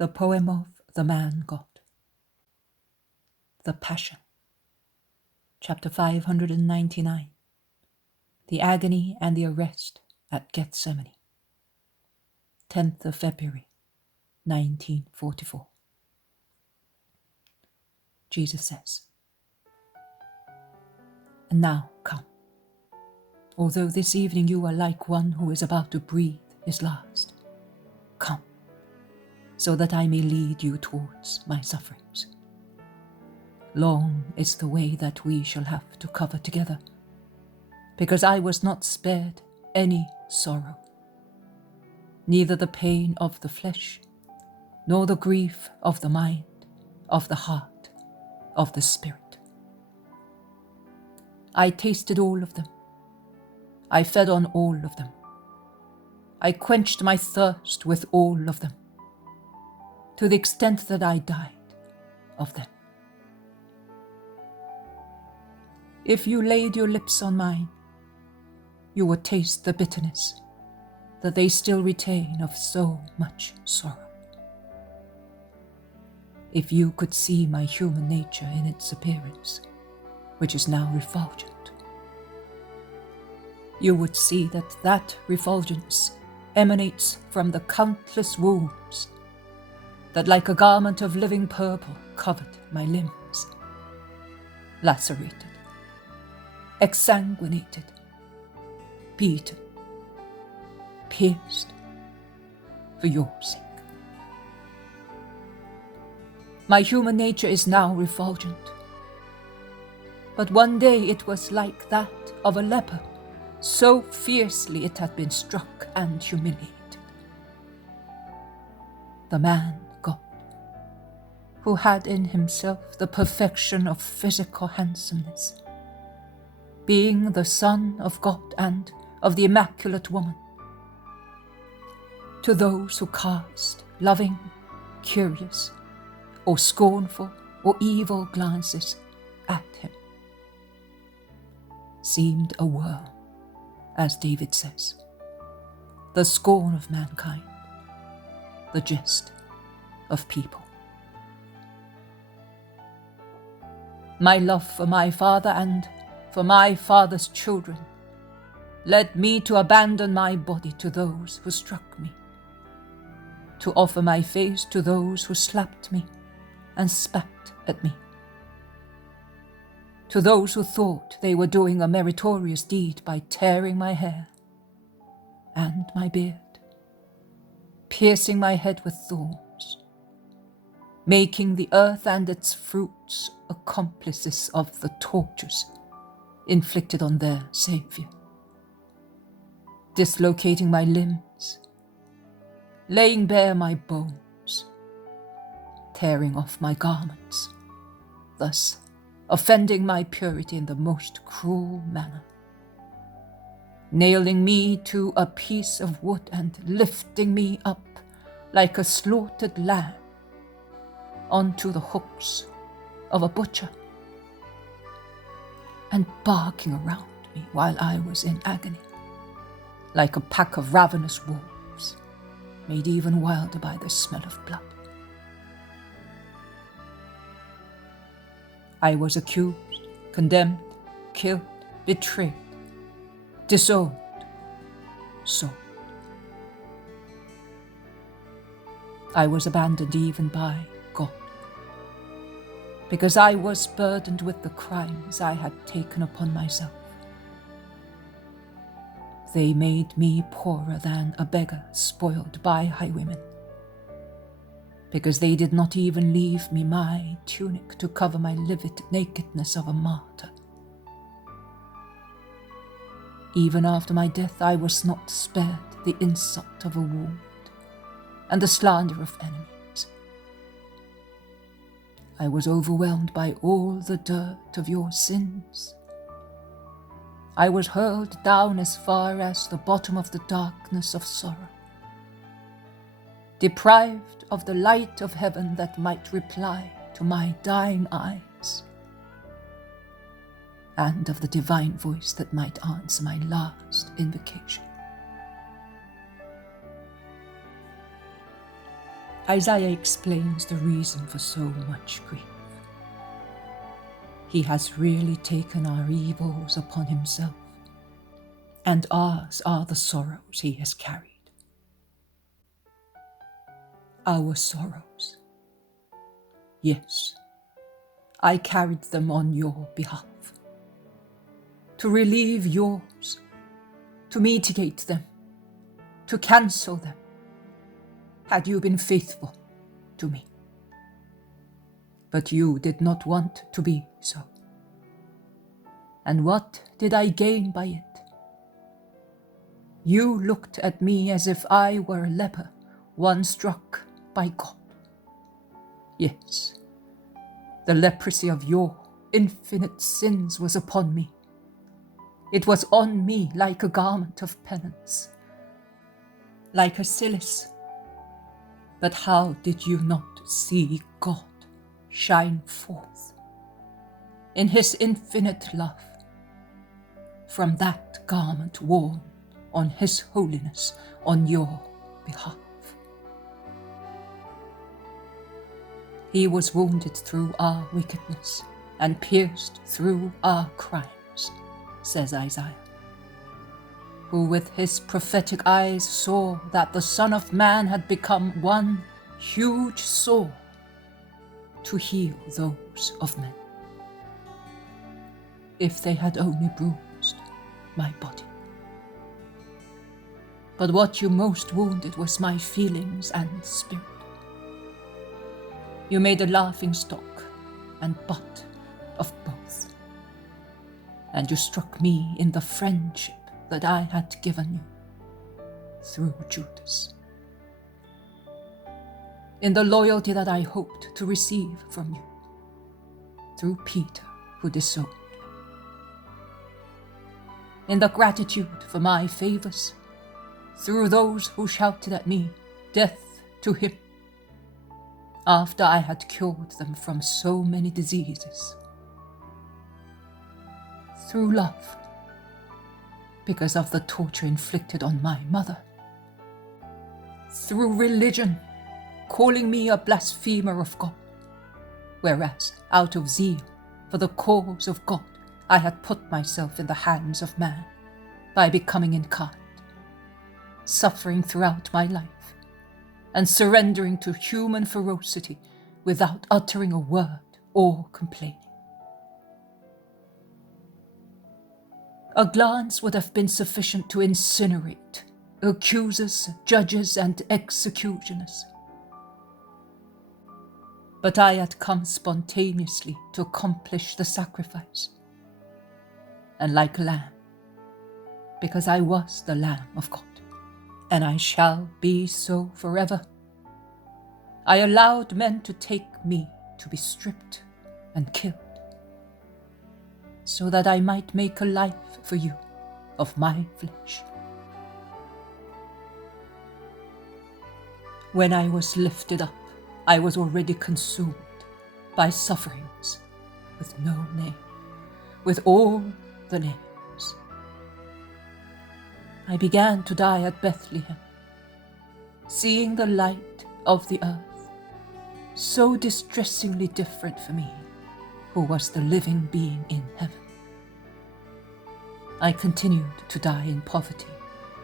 The poem of the man God. The Passion. Chapter 599. The Agony and the Arrest at Gethsemane. 10th of February, 1944. Jesus says, "And now come, although this evening you are like one who is about to breathe his last. Come, so that I may lead you towards my sufferings. Long is the way that we shall have to cover together, because I was not spared any sorrow, neither the pain of the flesh, nor the grief of the mind, of the heart, of the spirit. I tasted all of them. I fed on all of them. I quenched my thirst with all of them, to the extent that I died of them. If you laid your lips on mine, you would taste the bitterness that they still retain of so much sorrow. If you could see my human nature in its appearance, which is now refulgent, you would see that that refulgence emanates from the countless wounds that like a garment of living purple covered my limbs, lacerated, exsanguinated, beaten, pierced for your sake. My human nature is now refulgent, but one day it was like that of a leper, so fiercely it had been struck and humiliated. The man God, who had in himself the perfection of physical handsomeness, being the Son of God and of the Immaculate Woman, to those who cast loving, curious, or scornful or evil glances at him, seemed a worm, as David says, the scorn of mankind, the jest of people. My love for my Father and for my Father's children led me to abandon my body to those who struck me, to offer my face to those who slapped me and spat at me, to those who thought they were doing a meritorious deed by tearing my hair and my beard, piercing my head with thorns, making the earth and its fruits accomplices of the tortures inflicted on their Saviour, dislocating my limbs, laying bare my bones, tearing off my garments, thus offending my purity in the most cruel manner, nailing me to a piece of wood and lifting me up like a slaughtered lamb onto the hooks of a butcher, and barking around me while I was in agony, like a pack of ravenous wolves, made even wilder by the smell of blood. I was accused, condemned, killed, betrayed, disowned, sold. I was abandoned even by God, because I was burdened with the crimes I had taken upon myself. They made me poorer than a beggar spoiled by highwaymen, because they did not even leave me my tunic to cover my livid nakedness of a martyr. Even after my death, I was not spared the insult of a wound and the slander of enemies. I was overwhelmed by all the dirt of your sins. I was hurled down as far as the bottom of the darkness of sorrow, deprived of the light of heaven that might reply to my dying eyes, and of the divine voice that might answer my last invocation. Isaiah explains the reason for so much grief. He has really taken our evils upon himself, and ours are the sorrows he has carried. Our sorrows. Yes, I carried them on your behalf, to relieve yours, to mitigate them, to cancel them, had you been faithful to me. But you did not want to be so. And what did I gain by it? You looked at me as if I were a leper, one struck by God. Yes, the leprosy of your infinite sins was upon me. It was on me like a garment of penance, like a cilice. But how did you not see God shine forth in his infinite love from that garment worn on his holiness on your behalf? He was wounded through our wickedness and pierced through our crimes, says Isaiah, who with his prophetic eyes saw that the Son of Man had become one huge sore to heal those of men, if they had only bruised my body. But what you most wounded was my feelings and spirit. You made a laughing stock and butt of both, and you struck me in the friendship that I had given you through Judas, in the loyalty that I hoped to receive from you through Peter, who disowned me, in the gratitude for my favors through those who shouted at me, "Death to him," after I had cured them from so many diseases, through love, because of the torture inflicted on my mother, through religion, calling me a blasphemer of God, whereas out of zeal for the cause of God, I had put myself in the hands of man by becoming incarnate, suffering throughout my life, and surrendering to human ferocity without uttering a word or complaining. A glance would have been sufficient to incinerate accusers, judges, and executioners. But I had come spontaneously to accomplish the sacrifice, and like a lamb, because I was the Lamb of God, and I shall be so forever, I allowed men to take me to be stripped and killed, so that I might make a life for you of my flesh. When I was lifted up, I was already consumed by sufferings with no name, with all the names. I began to die at Bethlehem, seeing the light of the earth, so distressingly different for me, who was the living being in heaven. I continued to die in poverty,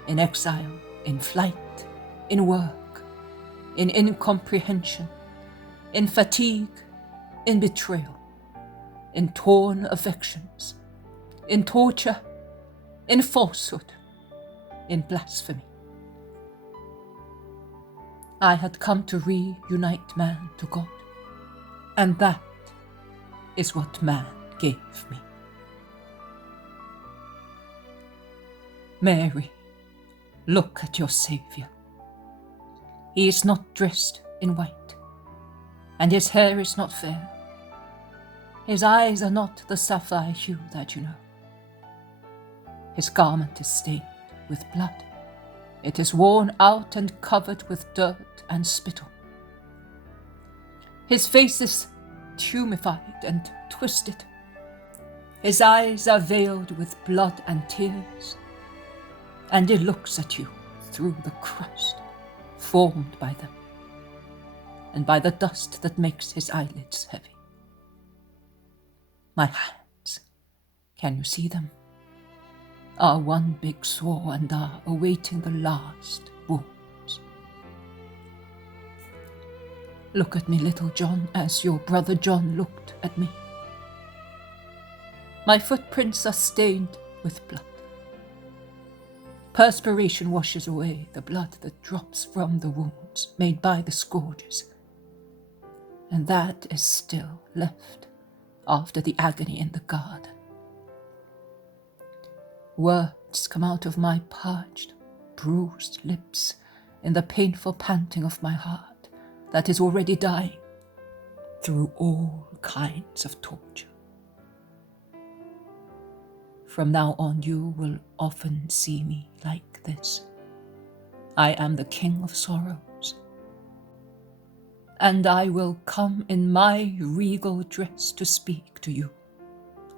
in exile, in flight, in work, in incomprehension, in fatigue, in betrayal, in torn affections, in torture, in falsehood, in blasphemy. I had come to reunite man to God, and that is what man gave me. Mary, look at your Saviour. He is not dressed in white, and his hair is not fair. His eyes are not the sapphire hue that you know. His garment is stained with blood. It is worn out and covered with dirt and spittle. His face is tumefied and twisted. His eyes are veiled with blood and tears, and he looks at you through the crust formed by them. and by the dust that makes his eyelids heavy. My hands, can you see them? Are one big sore and are awaiting the last wounds. Look at me, little John, as your brother John looked at me. My footprints are stained with blood. Perspiration washes away the blood that drops from the wounds made by the scourges, and that is still left after the agony in the garden. Words come out of my parched, bruised lips in the painful panting of my heart that is already dying through all kinds of torture. From now on, you will often see me like this. I am the King of Sorrows, and I will come in my regal dress to speak to you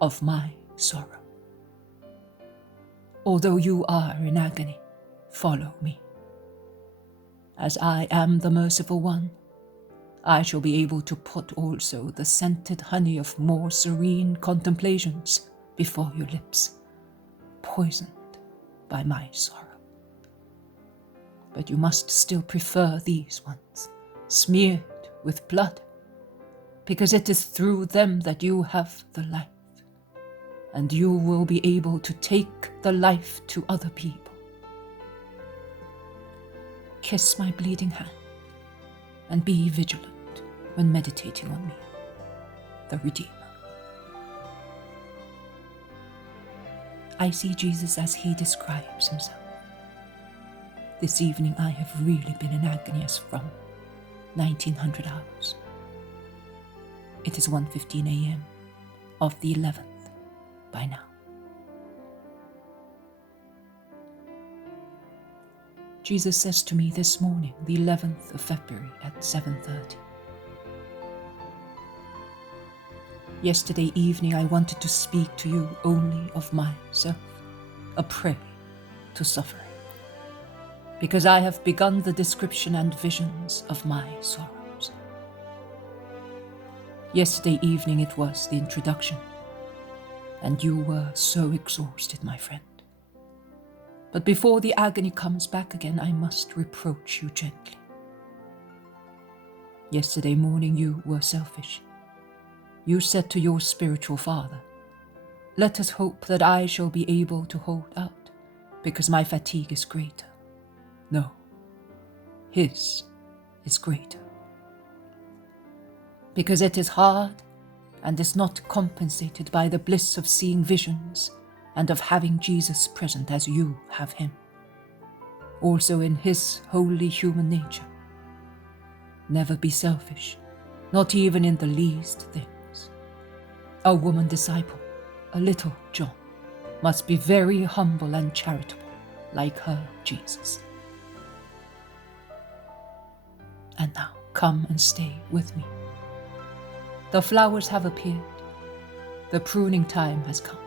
of my sorrow. Although you are in agony, follow me. As I am the merciful one, I shall be able to put also the scented honey of more serene contemplations before your lips, poisoned by my sorrow. But you must still prefer these ones, smeared with blood, because it is through them that you have the life, and you will be able to take the life to other people. Kiss my bleeding hand, and be vigilant when meditating on me, the Redeemer. I see Jesus as he describes himself. This evening I have really been in agony as from 1900 hours. It is 1:15 a.m. of the 11th by now. Jesus says to me this morning, the 11th of February at 7:30. Yesterday evening I wanted to speak to you only of myself, a prey to suffering, because I have begun the description and visions of my sorrows. Yesterday evening it was the introduction, and you were so exhausted, my friend. But before the agony comes back again, I must reproach you gently. Yesterday morning you were selfish. You said to your spiritual father, "Let us hope that I shall be able to hold out, because my fatigue is greater." No, his is greater. Because it is hard and is not compensated by the bliss of seeing visions and of having Jesus present as you have him, also in his holy human nature. Never be selfish, not even in the least things. A woman disciple, a little John, must be very humble and charitable, like her Jesus. And now, come and stay with me. The flowers have appeared. The pruning time has come.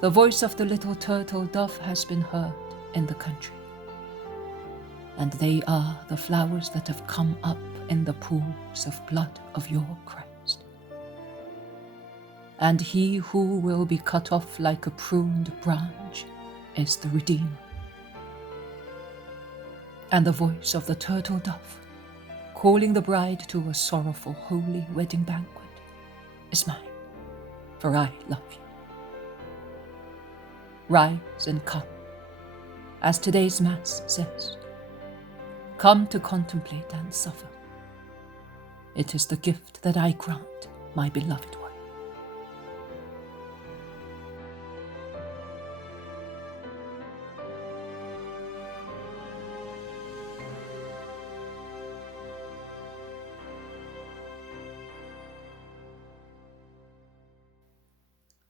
The voice of the little turtle dove has been heard in the country. And they are the flowers that have come up in the pools of blood of your Christ. And he who will be cut off like a pruned branch is the Redeemer. And the voice of the turtle dove, calling the bride to a sorrowful holy wedding banquet, is mine, for I love you. Rise and come, as today's Mass says. Come to contemplate and suffer. It is the gift that I grant my beloved one.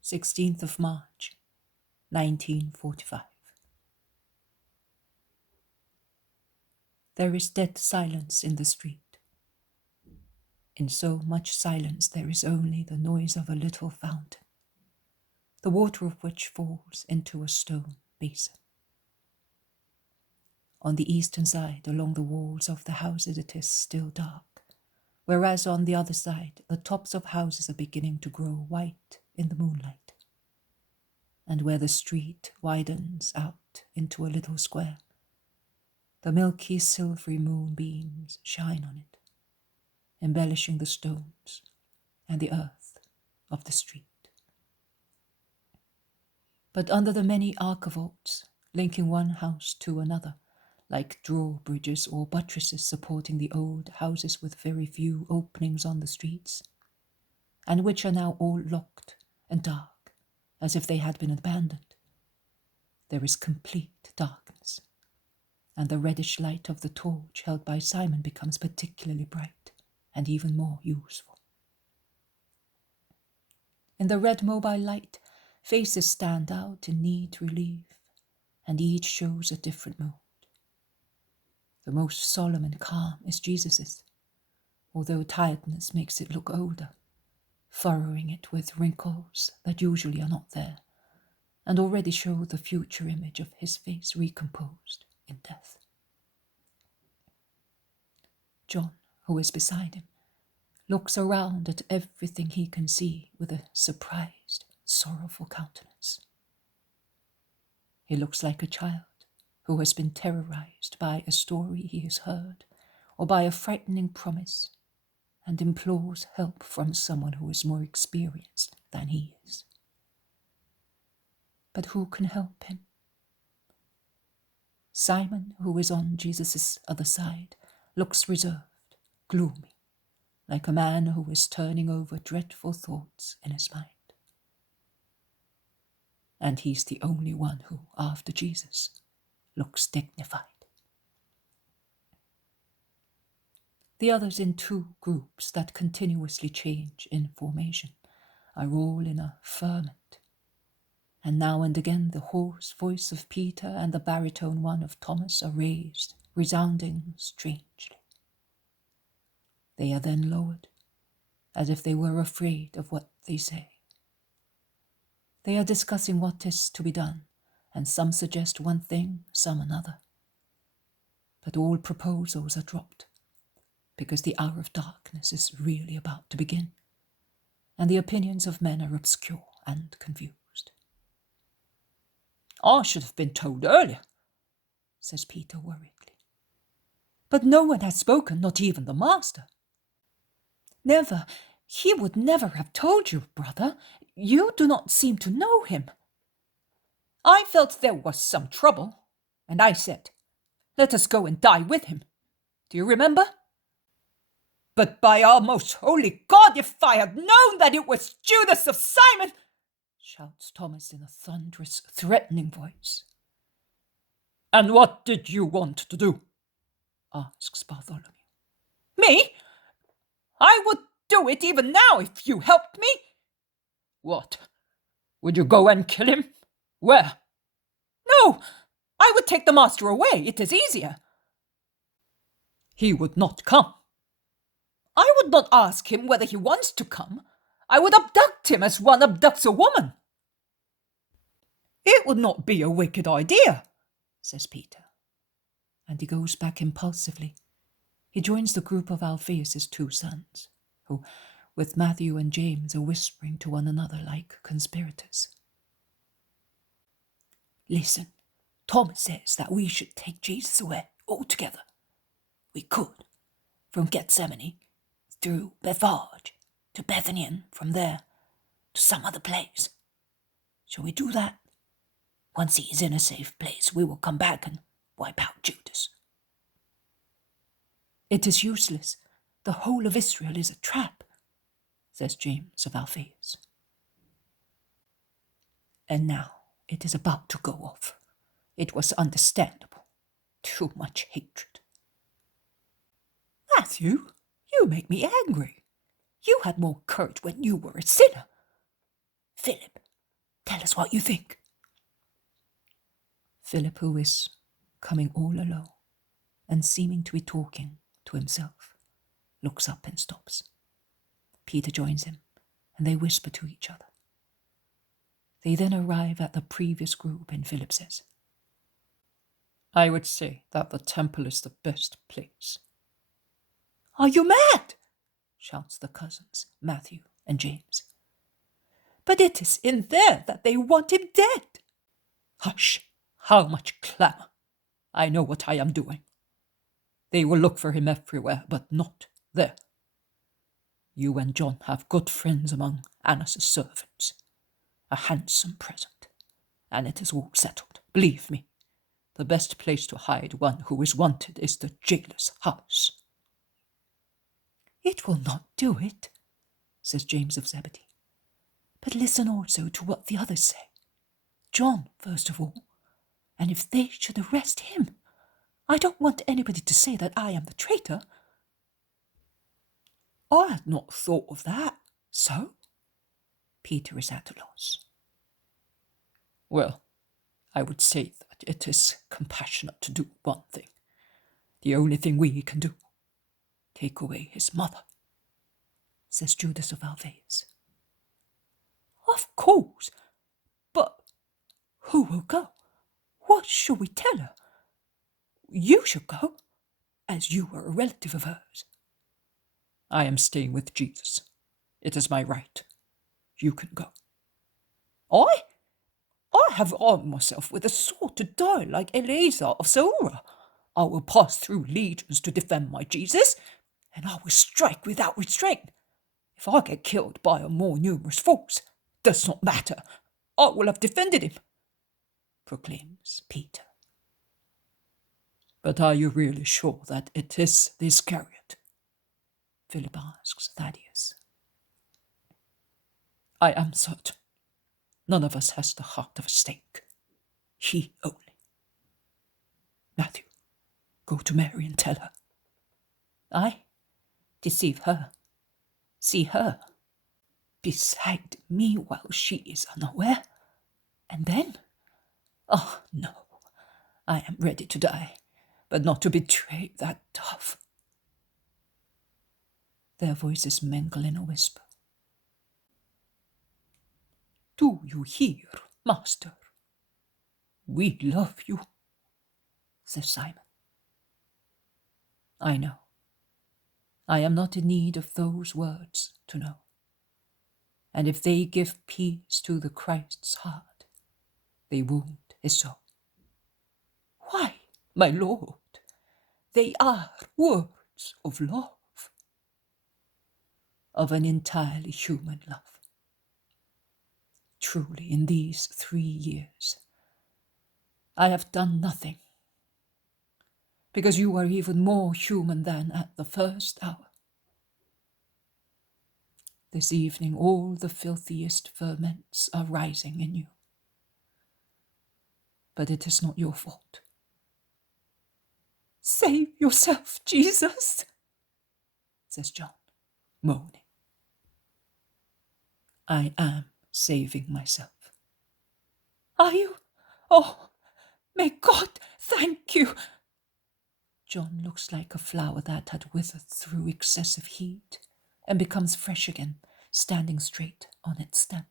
(16th of March, 1945). There is dead silence in the street. In so much silence there is only the noise of a little fountain, the water of which falls into a stone basin. On the eastern side, along the walls of the houses, it is still dark, whereas on the other side, the tops of houses are beginning to grow white in the moonlight. And where the street widens out into a little square, the milky silvery moonbeams shine on it, embellishing the stones and the earth of the street. But under the many archivolts linking one house to another, like drawbridges or buttresses supporting the old houses with very few openings on the streets, and which are now all locked and dark, as if they had been abandoned, there is complete darkness, and the reddish light of the torch held by Simon becomes particularly bright and even more useful. In the red mobile light, faces stand out in neat relief, and each shows a different mood. The most solemn and calm is Jesus's, although tiredness makes it look older, furrowing it with wrinkles that usually are not there, and already show the future image of his face recomposed in death. John, who is beside him, looks around at everything he can see with a surprised, sorrowful countenance. He looks like a child who has been terrorized by a story he has heard or by a frightening promise and implores help from someone who is more experienced than he is. But who can help him? Simon, who is on Jesus' other side, looks reserved, gloomy, like a man who is turning over dreadful thoughts in his mind. And he's the only one who, after Jesus, looks dignified. The others in two groups that continuously change in formation are all in a ferment, and now and again the hoarse voice of Peter and the baritone one of Thomas are raised, resounding strangely. They are then lowered, as if they were afraid of what they say. They are discussing what is to be done, and some suggest one thing, some another. But all proposals are dropped, because the hour of darkness is really about to begin, and the opinions of men are obscure and confused. "I should have been told earlier," says Peter worriedly. "But no one has spoken, not even the master." "Never. He would never have told you, brother. You do not seem to know him." "I felt there was some trouble, and I said, 'Let us go and die with him.' Do you remember?" "But by our most holy God, if I had known that it was Judas of Simon," shouts Thomas in a thunderous, threatening voice. "And what did you want to do?" asks Bartholomew. "Me? I would do it even now if you helped me." "What? Would you go and kill him? Where?" "No, I would take the master away. It is easier." "He would not come." "I would not ask him whether he wants to come. I would abduct him as one abducts a woman." "It would not be a wicked idea," says Peter. And he goes back impulsively. He joins the group of Alphaeus' two sons, who, with Matthew and James, are whispering to one another like conspirators. "Listen, Thomas says that we should take Jesus away altogether. We could, from Gethsemane, through Bethphage to Bethany, and from there to some other place. Shall we do that? Once he is in a safe place, we will come back and wipe out Judas." "It is useless. The whole of Israel is a trap," says James of Alphaeus. And now it is about to go off. It was understandable. Too much hatred. "Matthew, you make me angry. You had more courage when you were a sinner. Philip, tell us what you think." Philip, who is coming all alone and seeming to be talking to himself, looks up and stops. Peter joins him, and they whisper to each other. They then arrive at the previous group, and Philip says, I would say that the temple is the best place. Are you mad? Shouts the cousins, Matthew and James. But it is in there that they want him dead. Hush! How much clamour! I know what I am doing. They will look for him everywhere, but not there. You and John have good friends among Annas' servants. A handsome present, and it is all settled. Believe me, the best place to hide one who is wanted is the jailer's house. It will not do it, says James of Zebedee. But listen also to what the others say. John, first of all, and if they should arrest him, I don't want anybody to say that I am the traitor. I had not thought of that, so? Peter is at a loss. Well, I would say that it is compassionate to do one thing. The only thing we can do. Take away his mother, says Judas of Alphaeus. Of course, but who will go? What shall we tell her? You should go, as you are a relative of hers. I am staying with Jesus. It is my right. You can go. I have armed myself with a sword to die like Eleazar of Zorah. I will pass through legions to defend my Jesus, and I will strike without restraint. If I get killed by a more numerous force, does not matter. I will have defended him, proclaims Peter. But are you really sure that it is the Iscariot? Philip asks Thaddeus. I am certain. None of us has the heart of a snake. He only. Matthew, go to Mary and tell her. I deceive her. See her beside me while she is unaware. And then? Oh, no. I am ready to die, but not to betray that dove. Their voices mingle in a whisper. Do you hear, Master? We love you, says Simon. I know. I am not in need of those words to know. And if they give peace to the Christ's heart, they wound his soul. Why, my Lord, they are words of love, of an entirely human love. Truly, in these 3 years, I have done nothing, because you are even more human than at the first hour. This evening all the filthiest ferments are rising in you. But it is not your fault. Save yourself, Jesus, says John, moaning. I am saving myself. Are you? Oh, may God thank you. John looks like a flower that had withered through excessive heat and becomes fresh again, standing straight on its stem.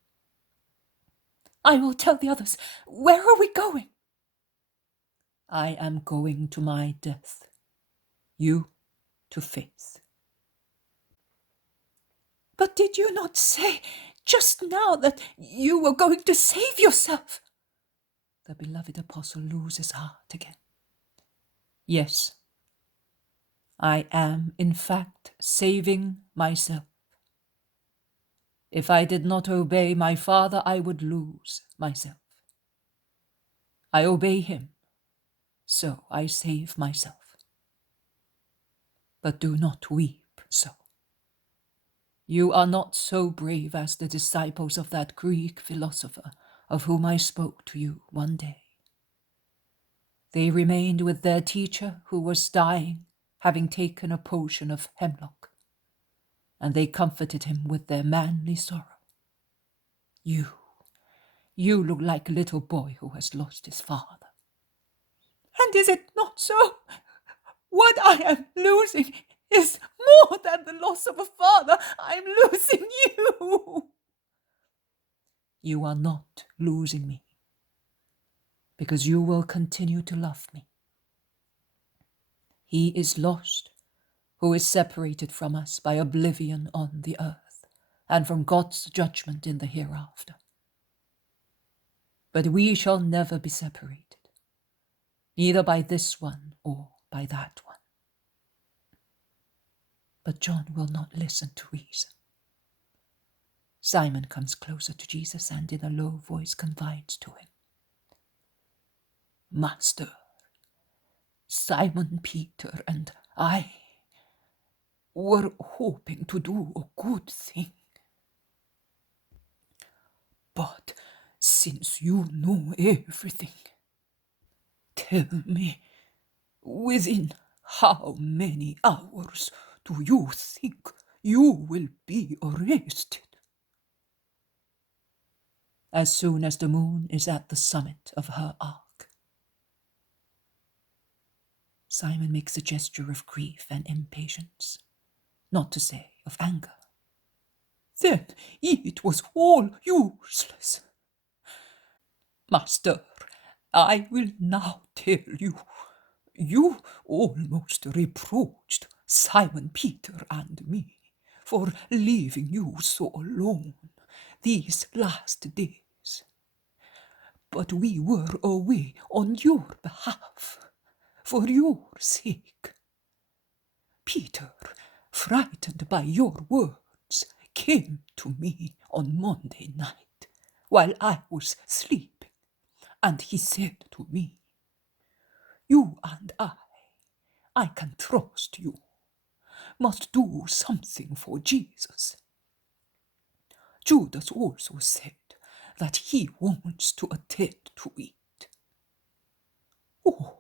I will tell the others. Where are we going? I am going to my death. You to faith. But did you not say just now that you were going to save yourself? The beloved apostle loses heart again. Yes, I am in fact saving myself. If I did not obey my Father, I would lose myself. I obey him, so I save myself. But do not weep so. You are not so brave as the disciples of that Greek philosopher of whom I spoke to you one day. They remained with their teacher who was dying, having taken a potion of hemlock, and they comforted him with their manly sorrow. You look like a little boy who has lost his father. And is it not so? What I am losing is more than the loss of a father. I am losing you. You are not losing me, because you will continue to love me, He is lost, who is separated from us by oblivion on the earth, and from God's judgment in the hereafter. But we shall never be separated, neither by this one or by that one. But John will not listen to reason. Simon comes closer to Jesus and in a low voice confides to him, Master, Simon Peter and I were hoping to do a good thing. But since you know everything, tell me, within how many hours do you think you will be arrested? As soon as the moon is at the summit of her arc. Simon makes a gesture of grief and impatience, not to say of anger. Then it was all useless. Master, I will now tell you, you almost reproached Simon Peter and me for leaving you so alone these last days. But we were away on your behalf, for your sake. Peter, frightened by your words, came to me on Monday night while I was sleeping, and he said to me, You and I can trust you, must do something for Jesus. Judas also said that he wants to attend to it. Oh,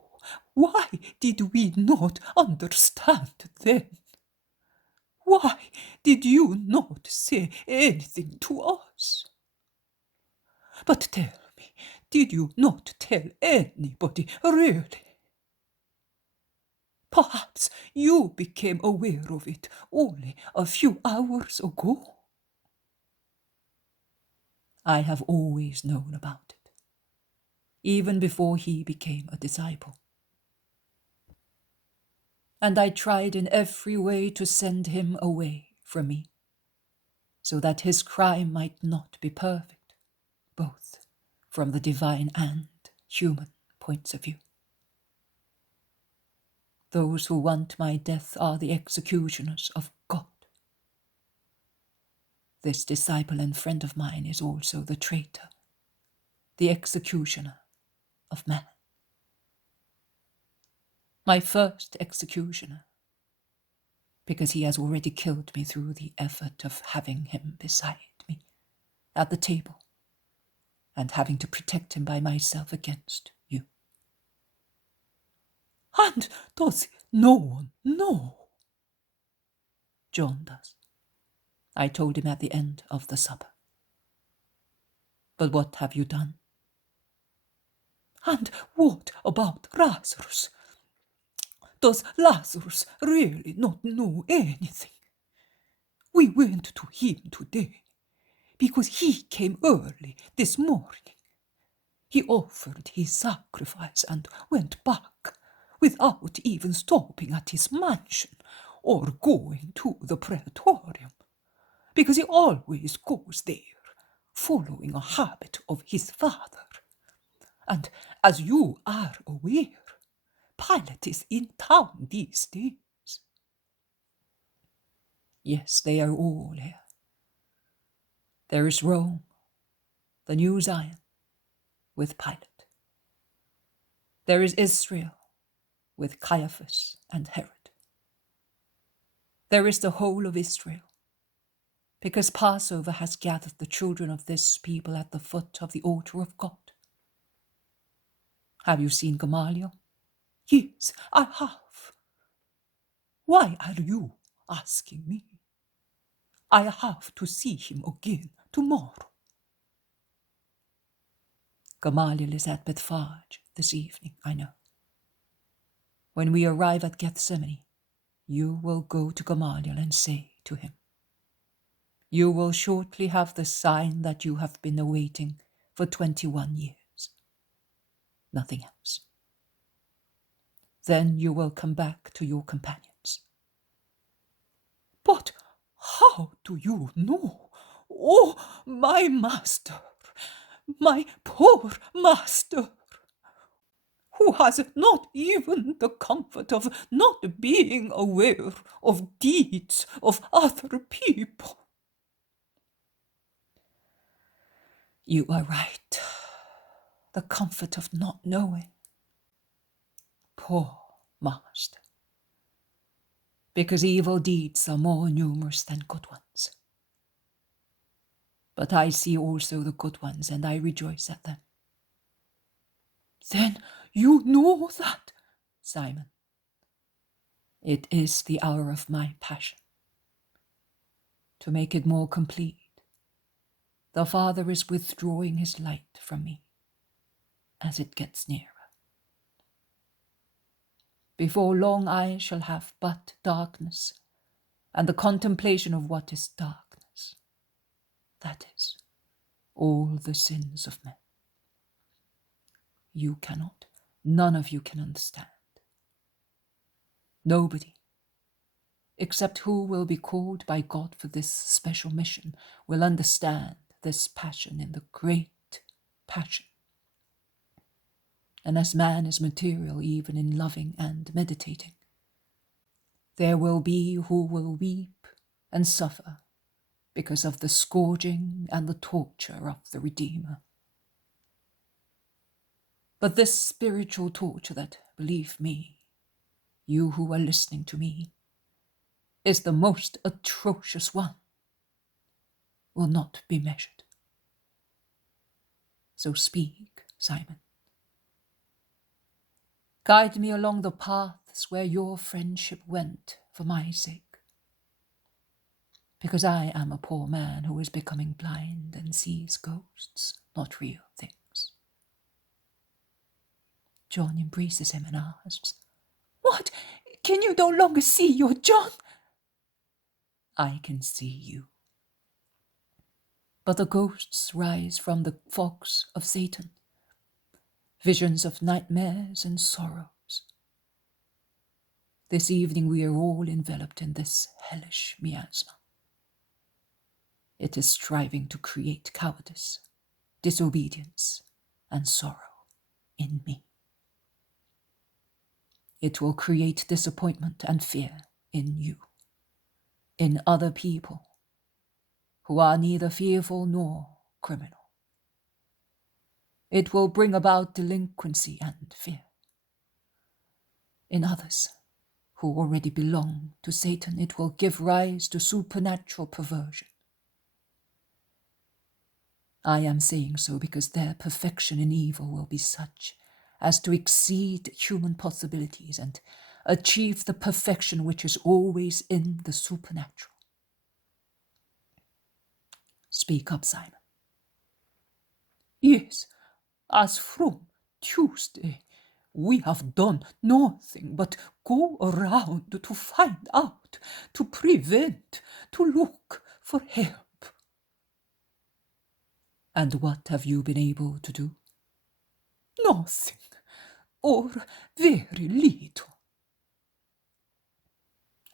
why did we not understand then? Why did you not say anything to us? But tell me, did you not tell anybody really? Perhaps you became aware of it only a few hours ago. I have always known about it, even before he became a disciple. And I tried in every way to send him away from me, so that his crime might not be perfect, both from the divine and human points of view. Those who want my death are the executioners of God. This disciple and friend of mine is also the traitor, the executioner of man. My first executioner, because he has already killed me through the effort of having him beside me at the table and having to protect him by myself against you. And does no one know? John does. I told him at the end of the supper. But what have you done? And what about Lazarus? Does Lazarus really not know anything? We went to him today because he came early this morning. He offered his sacrifice and went back without even stopping at his mansion or going to the praetorium, because he always goes there, following a habit of his father. And as you are aware, Pilate is in town these days. Yes, they are all here. There is Rome, the New Zion, with Pilate. There is Israel, with Caiaphas and Herod. There is the whole of Israel, because Passover has gathered the children of this people at the foot of the altar of God. Have you seen Gamaliel? Yes, I have. Why are you asking me? I have to see him again tomorrow. Gamaliel is at Bethphage this evening, I know. When we arrive at Gethsemane, you will go to Gamaliel and say to him, You will shortly have the sign that you have been awaiting for 21 years. Nothing else. Then you will come back to your companions." "But how do you know? Oh, my master, my poor master, who has not even the comfort of not being aware of deeds of other people." "You are right. The comfort of not knowing. Poor master. Because evil deeds are more numerous than good ones. But I see also the good ones, and I rejoice at them." "Then you know that?" "Simon, it is the hour of my passion. To make it more complete, the Father is withdrawing his light from me as it gets nearer. Before long I shall have but darkness and the contemplation of what is darkness. That is, all the sins of men. You cannot, none of you can understand. Nobody, except who will be called by God for this special mission, will understand this passion in the great passion. And as man is material even in loving and meditating, there will be who will weep and suffer because of the scourging and the torture of the Redeemer. But this spiritual torture that, believe me, you who are listening to me, is the most atrocious one, will not be measured. So speak, Simon. Guide me along the paths where your friendship went for my sake, because I am a poor man who is becoming blind and sees ghosts, not real things." John embraces him and asks, "What? Can you no longer see your John?" "I can see you. But the ghosts rise from the fogs of Satan, visions of nightmares and sorrows. This evening we are all enveloped in this hellish miasma. It is striving to create cowardice, disobedience, and sorrow in me. It will create disappointment and fear in you, in other people who are neither fearful nor criminal. It will bring about delinquency and fear. In others who already belong to Satan, it will give rise to supernatural perversion. I am saying so because their perfection in evil will be such as to exceed human possibilities and achieve the perfection which is always in the supernatural. Speak up, Simon." "Yes, as from Tuesday, we have done nothing but go around to find out, to prevent, to look for help." "And what have you been able to do?" "Nothing, or very little."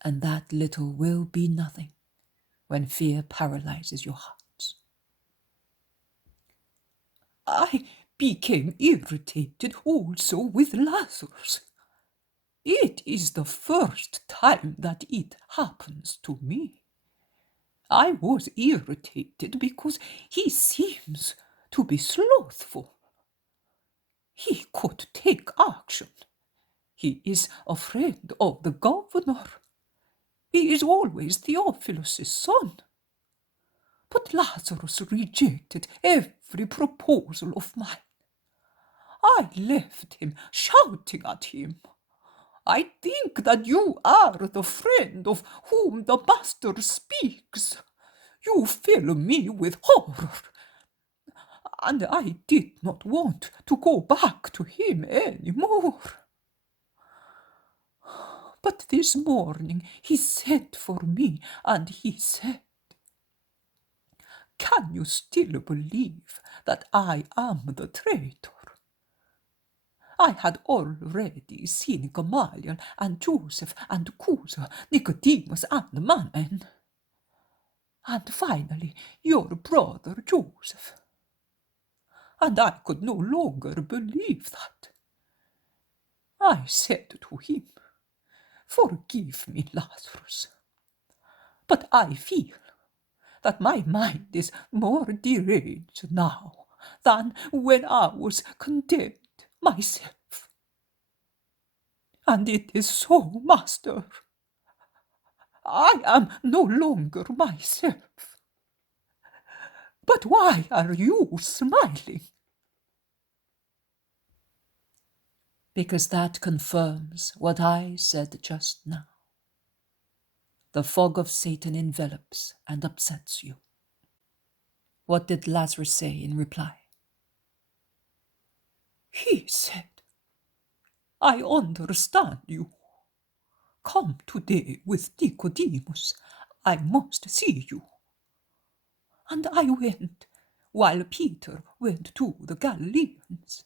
"And that little will be nothing when fear paralyzes your hearts." "I became irritated also with Lazarus. It is the first time that it happens to me. I was irritated because he seems to be slothful. He could take action. He is a friend of the governor. He is always Theophilus' son. But Lazarus rejected every proposal of mine. I left him shouting at him, "I think that you are the friend of whom the master speaks. You fill me with horror." And I did not want to go back to him any more. But this morning he sent for me and he said, "Can you still believe that I am the traitor? I had already seen Gamaliel and Joseph and Cusa, Nicodemus and Manan, and finally your brother Joseph. And I could no longer believe that. I said to him, "Forgive me, Lazarus, but I feel that my mind is more deranged now than when I was condemned myself. And it is so, Master. I am no longer myself. But why are you smiling?" Because that confirms what I said just now. The fog of Satan envelops and upsets you. What did Lazarus say in reply? He said, "I understand you. Come today with Nicodemus. I must see you." And I went, while Peter went to the Galileans,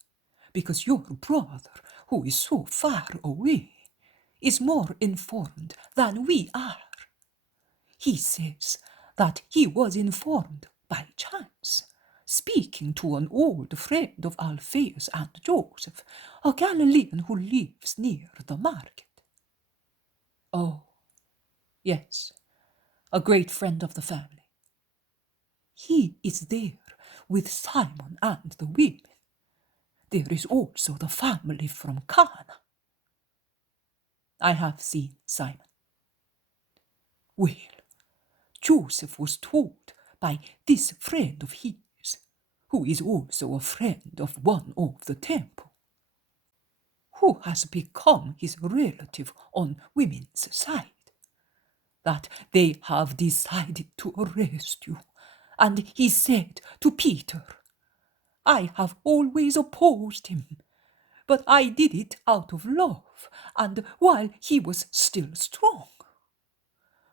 because your brother, who is so far away, is more informed than we are. He says that he was informed by chance, speaking to an old friend of Alphaeus and Joseph, a Galilean who lives near the market. Oh, yes, a great friend of the family. He is there with Simon and the women. There is also the family from Cana. I have seen Simon. Well, Joseph was told by this friend of his, who is also a friend of one of the temple, who has become his relative on women's side, that they have decided to arrest you. And he said to Peter, "I have always opposed him, but I did it out of love and while he was still strong.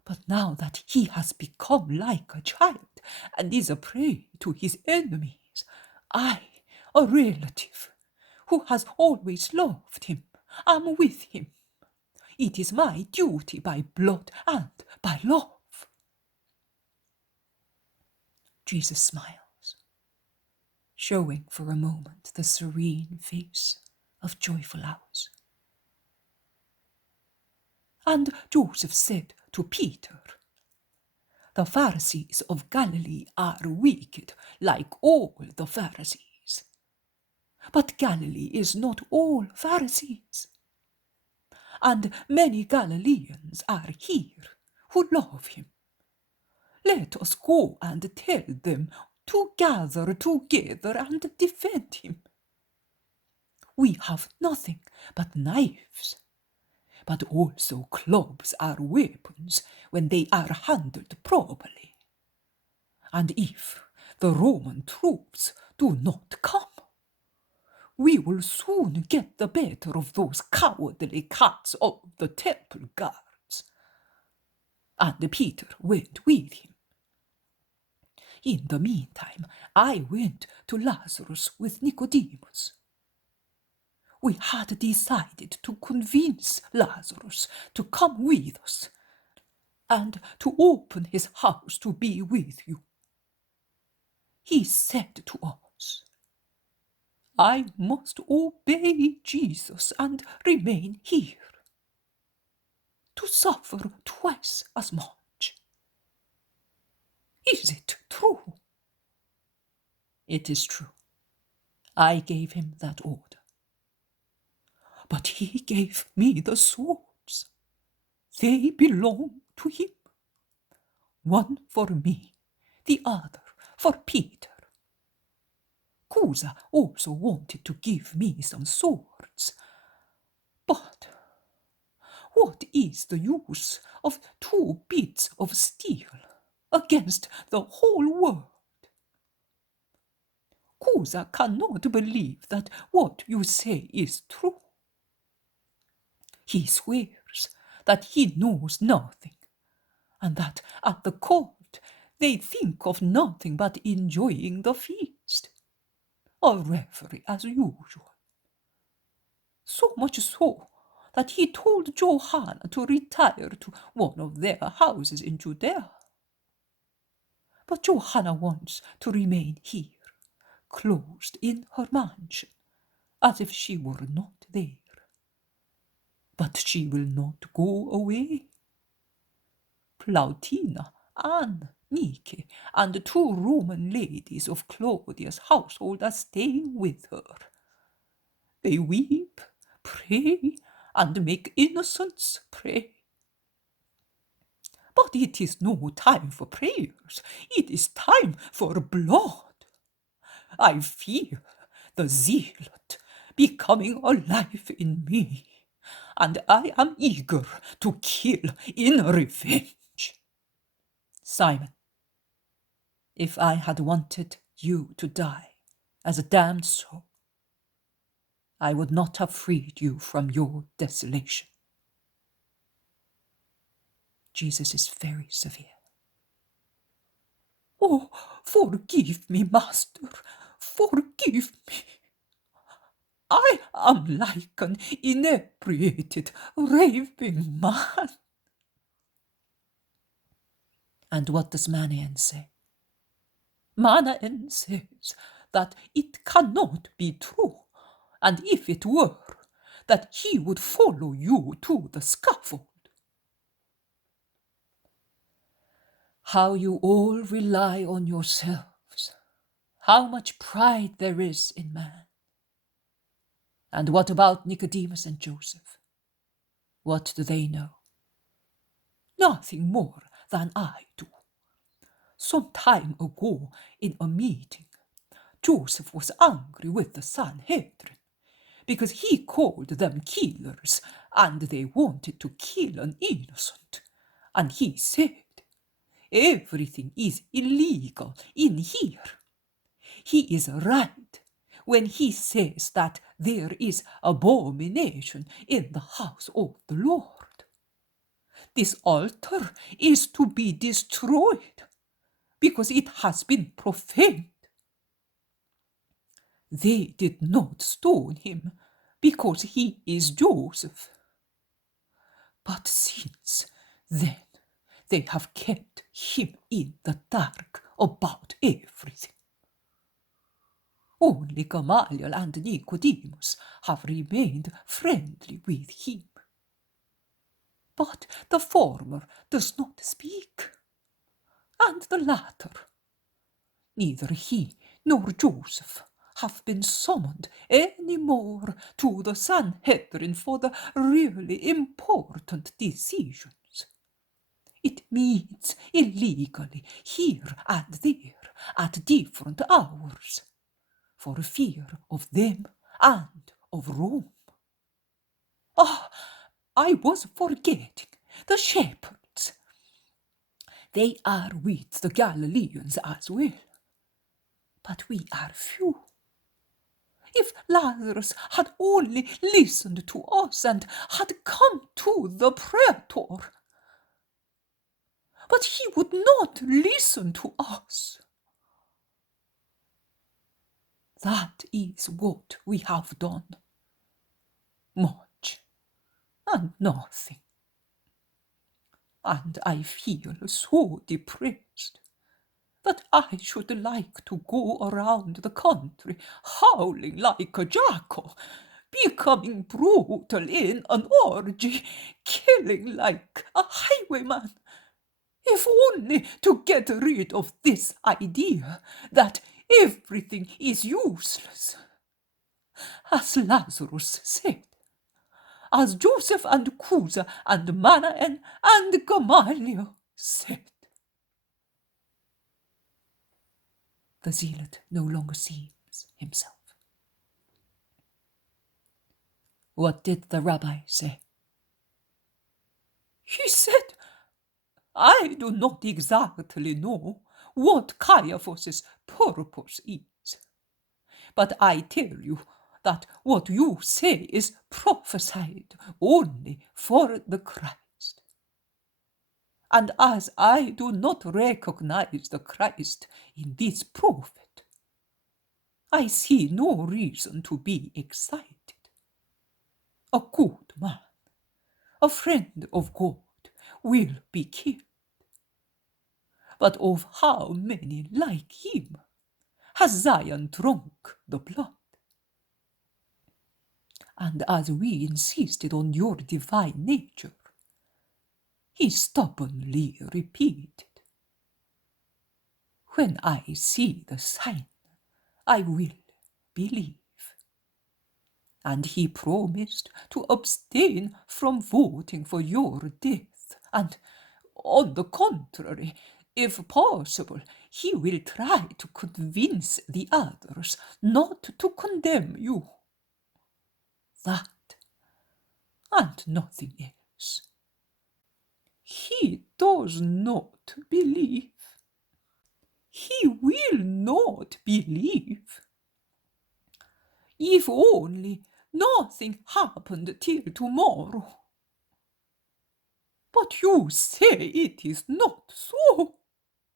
But now that he has become like a child and is a prey to his enemies, I, a relative who has always loved him, am with him. It is my duty by blood and by love." Jesus smiles, showing for a moment the serene face of joyful hours. And Joseph said to Peter, "The Pharisees of Galilee are wicked like all the Pharisees. But Galilee is not all Pharisees. And many Galileans are here who love him. Let us go and tell them to gather together and defend him. We have nothing but knives, but also clubs are weapons when they are handled properly. And if the Roman troops do not come, we will soon get the better of those cowardly cats of the temple guards." And Peter went with him. In the meantime, I went to Lazarus with Nicodemus. We had decided to convince Lazarus to come with us and to open his house to be with you. He said to us, "I must obey Jesus and remain here, to suffer twice as much." Is it true? It is true. I gave him that order. But he gave me the swords. They belong to him. One for me, the other for Peter. Cusa also wanted to give me some swords. But what is the use of 2 bits of steel against the whole world? Cusa cannot believe that what you say is true. He swears that he knows nothing, and that at the court they think of nothing but enjoying the feast, a revelry as usual. So much so that he told Johanna to retire to one of their houses in Judea. But Johanna wants to remain here, closed in her mansion, as if she were not there. But she will not go away. Plautina, Anne, Nike, and the 2 Roman ladies of Claudia's household are staying with her. They weep, pray, and make innocents pray. But it is no time for prayers. It is time for blood. I feel the zealot becoming alive in me, and I am eager to kill in revenge. Simon, if I had wanted you to die as a damned soul, I would not have freed you from your desolation. Jesus is very severe. Oh, forgive me, Master, forgive me. I am like an inebriated, raving man. And what does Manaen say? Manaen says that it cannot be true, and if it were, that he would follow you to the scaffold. How you all rely on yourselves, how much pride there is in man. And what about Nicodemus and Joseph? What do they know? Nothing more than I do. Some time ago in a meeting, Joseph was angry with the Sanhedrin because he called them killers and they wanted to kill an innocent. And he said, everything is illegal in here. He is right when he says that there is abomination in the house of the Lord. This altar is to be destroyed because it has been profaned. They did not stone him because he is Joseph. But since then, they have kept him in the dark about everything. Only Gamaliel and Nicodemus have remained friendly with him. But the former does not speak, and the latter, neither he nor Joseph have been summoned any more to the Sanhedrin for the really important decisions. It meets illegally here and there at different hours, for fear of them and of Rome. Ah, I was forgetting the shepherds. They are with the Galileans as well, but we are few. If Lazarus had only listened to us and had come to the praetor, but he would not listen to us. That is what we have done. Much and nothing. And I feel so depressed that I should like to go around the country howling like a jackal, becoming brutal in an orgy, killing like a highwayman, if only to get rid of this idea that everything is useless. As Lazarus said, as Joseph and Cusa and Manaen and Gamaliel said. The zealot no longer sees himself. What did the rabbi say? He said, I do not exactly know what Caiaphas's purpose is, but I tell you that what you say is prophesied only for the Christ. And as I do not recognize the Christ in this prophet, I see no reason to be excited. a good man, a friend of God, will be killed. But of how many like him has Zion drunk the blood? And as we insisted on your divine nature, he stubbornly repeated, when I see the sign, I will believe. And he promised to abstain from voting for your death, and, on the contrary, if possible, he will try to convince the others not to condemn you. That, and nothing else. He does not believe. He will not believe. If only nothing happened till tomorrow. But you say it is not so.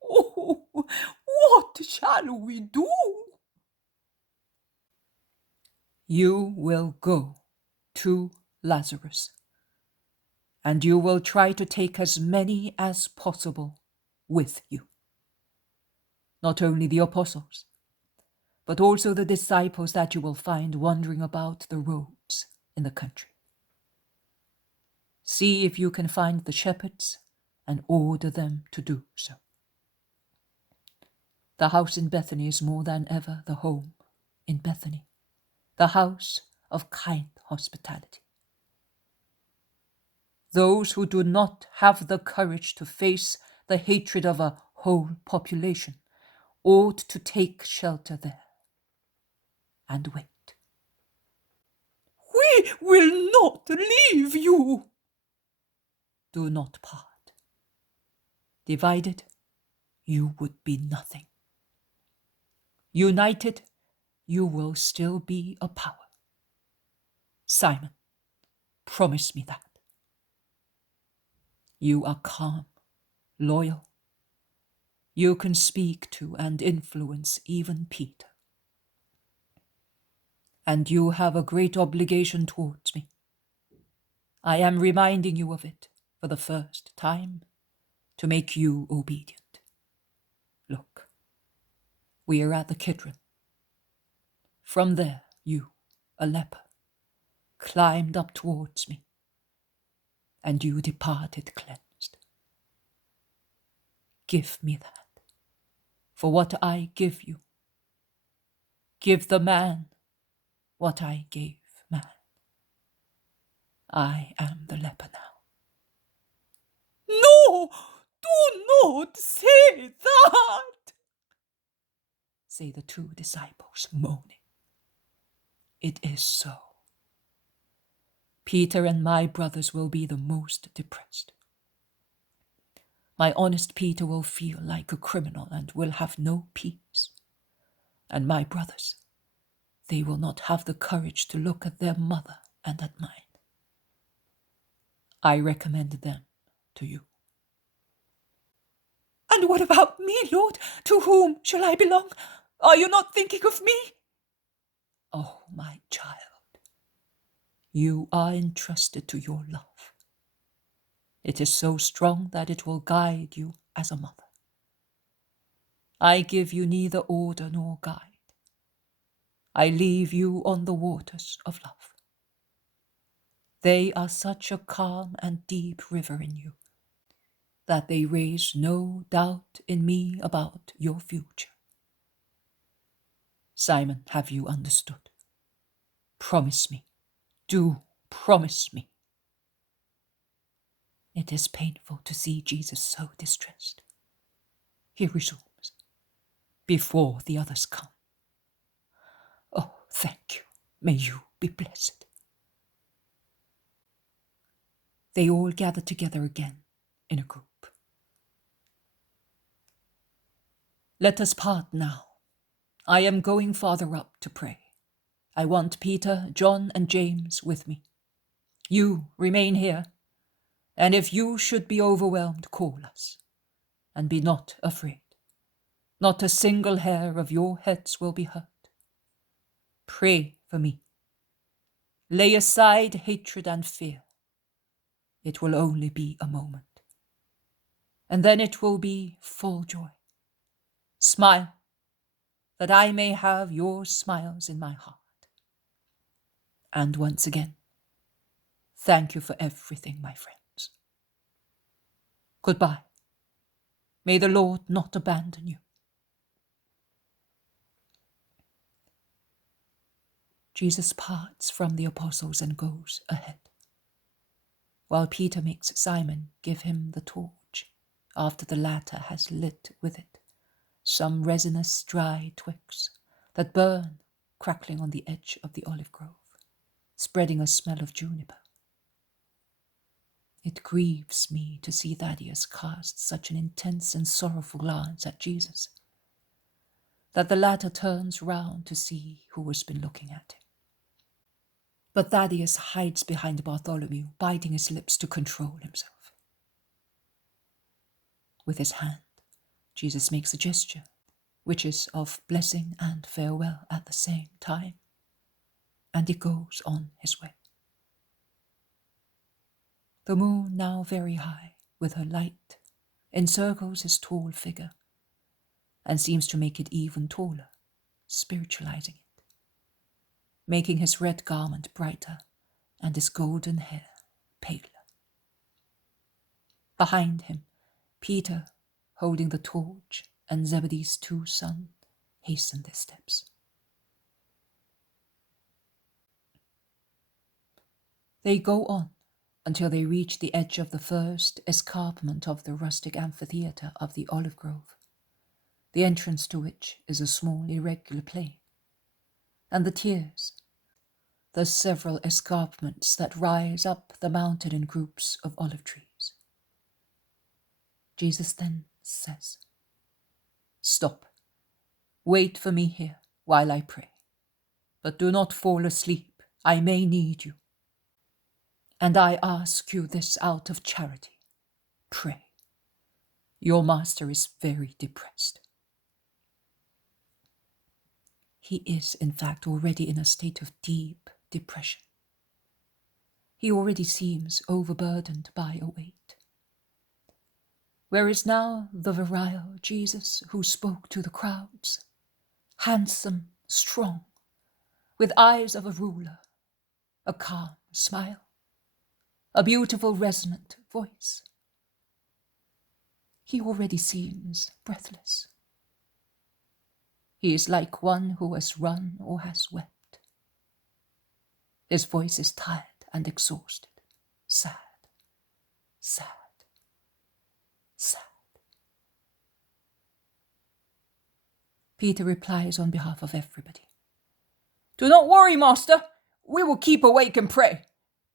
Oh, what shall we do? You will go to Lazarus, and you will try to take as many as possible with you. Not only the apostles, but also the disciples that you will find wandering about the roads in the country. See if you can find the shepherds and order them to do so. The house in Bethany is more than ever the home in Bethany, the house of kind hospitality. Those who do not have the courage to face the hatred of a whole population ought to take shelter there and wait. We will not leave you. Do not part. Divided, you would be nothing. United, you will still be a power. Simon, promise me that. You are calm, loyal. You can speak to and influence even Peter. And you have a great obligation towards me. I am reminding you of it for the first time to make you obedient. Look, we are at the Kidron. From there, you, a leper, climbed up towards me, and you departed cleansed. Give me that, for what I give you. Give the man what I gave man. I am the leper now. No, do not say that, say the two disciples, moaning. It is so. Peter and my brothers will be the most depressed. My honest Peter will feel like a criminal and will have no peace. And my brothers, they will not have the courage to look at their mother and at mine. I recommend them to you. And what about me, Lord? To whom shall I belong? Are you not thinking of me? Oh, my child, you are entrusted to your love. It is so strong that it will guide you as a mother. I give you neither order nor guide. I leave you on the waters of love. They are such a calm and deep river in you that they raise no doubt in me about your future. Simon, have you understood? Promise me. Do promise me. It is painful to see Jesus so distressed. He resumes, before the others come. Oh, thank you. May you be blessed. They all gather together again in a group. Let us part now. I am going farther up to pray. I want Peter, John, and James with me. You remain here, and if you should be overwhelmed, call us, and be not afraid. Not a single hair of your heads will be hurt. Pray for me. Lay aside hatred and fear. It will only be a moment. And then it will be full joy. Smile, that I may have your smiles in my heart. And once again, thank you for everything, my friends. Goodbye. May the Lord not abandon you. Jesus parts from the apostles and goes ahead, while Peter makes Simon give him the torch after the latter has lit with it some resinous dry twigs that burn, crackling on the edge of the olive grove, spreading a smell of juniper. It grieves me to see Thaddeus cast such an intense and sorrowful glance at Jesus, that the latter turns round to see who has been looking at him. But Thaddeus hides behind Bartholomew, biting his lips to control himself. With his hand, Jesus makes a gesture, which is of blessing and farewell at the same time, and he goes on his way. The moon, now very high, with her light, encircles his tall figure, and seems to make it even taller, spiritualizing it, making his red garment brighter and his golden hair paler. Behind him, Peter, holding the torch, and Zebedee's 2 sons hasten their steps. They go on until they reach the edge of the first escarpment of the rustic amphitheatre of the olive grove, the entrance to which is a small irregular plain, and the tiers, the several escarpments that rise up the mountain in groups of olive trees. Jesus then says, "Stop, wait for me here while I pray, but do not fall asleep, I may need you. And I ask you this out of charity, pray. Your master is very depressed." He is, in fact, already in a state of deep depression. He already seems overburdened by a weight. Where is now the virile Jesus who spoke to the crowds, handsome, strong, with eyes of a ruler, a calm smile, a beautiful resonant voice? He already seems breathless. He is like one who has run or has wept. His voice is tired and exhausted, sad, sad, sad. Peter replies on behalf of everybody, "Do not worry, Master. We will keep awake and pray.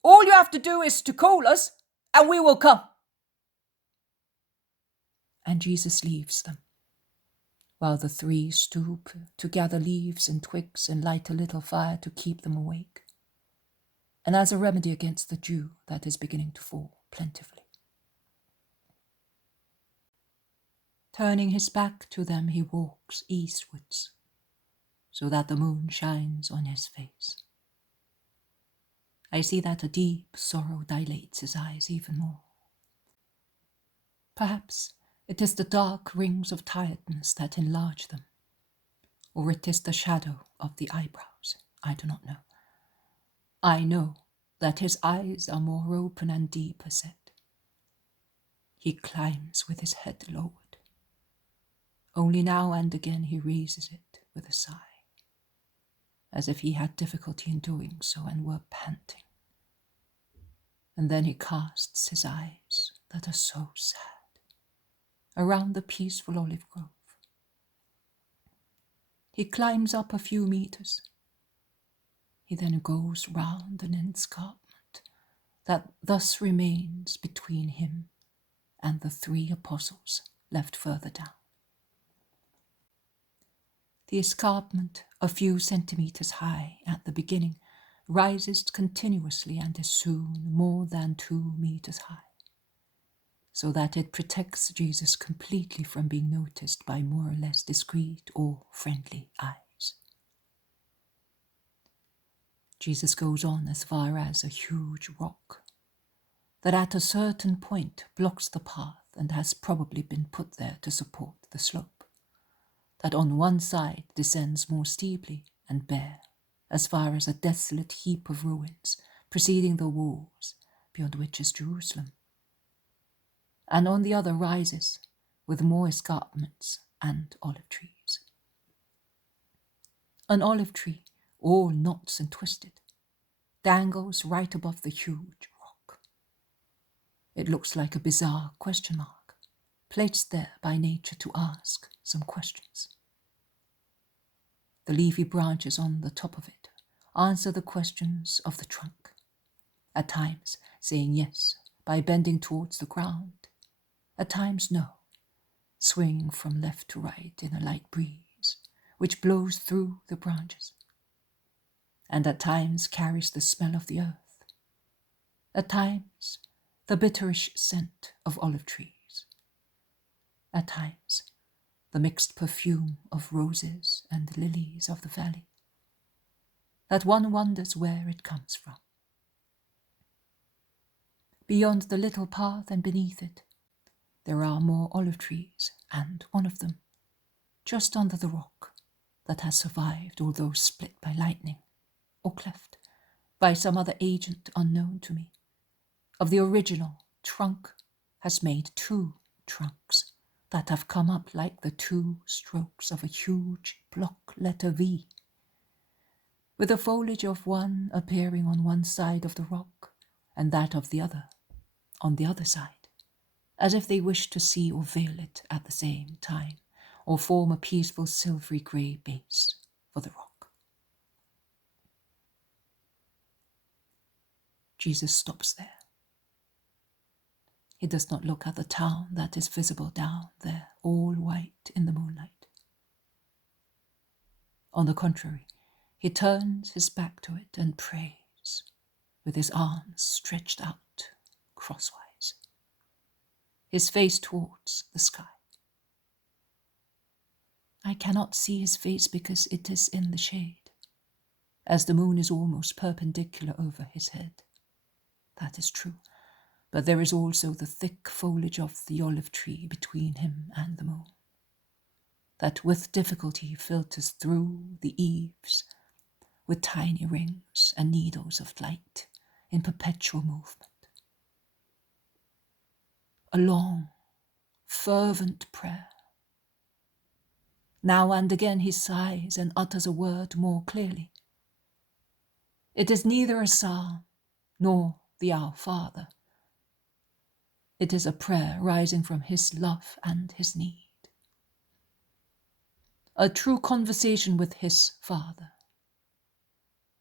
All you have to do is to call us, and we will come." And Jesus leaves them, while the 3 stoop to gather leaves and twigs and light a little fire to keep them awake, and as a remedy against the dew that is beginning to fall plentifully. Turning his back to them, he walks eastwards, so that the moon shines on his face. I see that a deep sorrow dilates his eyes even more. Perhaps it is the dark rings of tiredness that enlarge them, or it is the shadow of the eyebrows. I do not know. I know that his eyes are more open and deeper set. He climbs with his head lowered. Only now and again he raises it with a sigh, as if he had difficulty in doing so and were panting. And then he casts his eyes, that are so sad, around the peaceful olive grove. He climbs up a few meters. He then goes round an escarpment that thus remains between him and the 3 apostles left further down. The escarpment, a few centimeters high at the beginning, rises continuously and is soon more than 2 meters high, so that it protects Jesus completely from being noticed by more or less discreet or friendly eyes. Jesus goes on as far as a huge rock that at a certain point blocks the path and has probably been put there to support the slope, that on one side descends more steeply and bare, as far as a desolate heap of ruins preceding the walls, beyond which is Jerusalem, and on the other rises with more escarpments and olive trees. An olive tree, all knots and twisted, dangles right above the huge rock. It looks like a bizarre question mark, placed there by nature to ask some questions. The leafy branches on the top of it answer the questions of the trunk, at times saying yes by bending towards the ground, at times no, swinging from left to right in a light breeze which blows through the branches, and at times carries the smell of the earth, at times the bitterish scent of olive trees, at times the mixed perfume of roses and lilies of the valley, that one wonders where it comes from. Beyond the little path and beneath it, there are more olive trees, and one of them, just under the rock, that has survived although split by lightning, or cleft by some other agent unknown to me, of the original trunk has made two trunks that have come up like the two strokes of a huge block letter V, with the foliage of one appearing on one side of the rock and that of the other on the other side, as if they wished to see or veil it at the same time, or form a peaceful silvery grey base for the rock. Jesus stops there. He does not look at the town that is visible down there, all white in the moonlight. On the contrary, he turns his back to it and prays, with his arms stretched out crosswise, his face towards the sky. I cannot see his face because it is in the shade, as the moon is almost perpendicular over his head. That is true, but there is also the thick foliage of the olive tree between him and the moon, that with difficulty filters through the eaves with tiny rings and needles of light in perpetual movement. A long, fervent prayer. Now and again he sighs and utters a word more clearly. It is neither a psalm nor the Our Father. It is a prayer rising from his love and his need. A true conversation with his Father.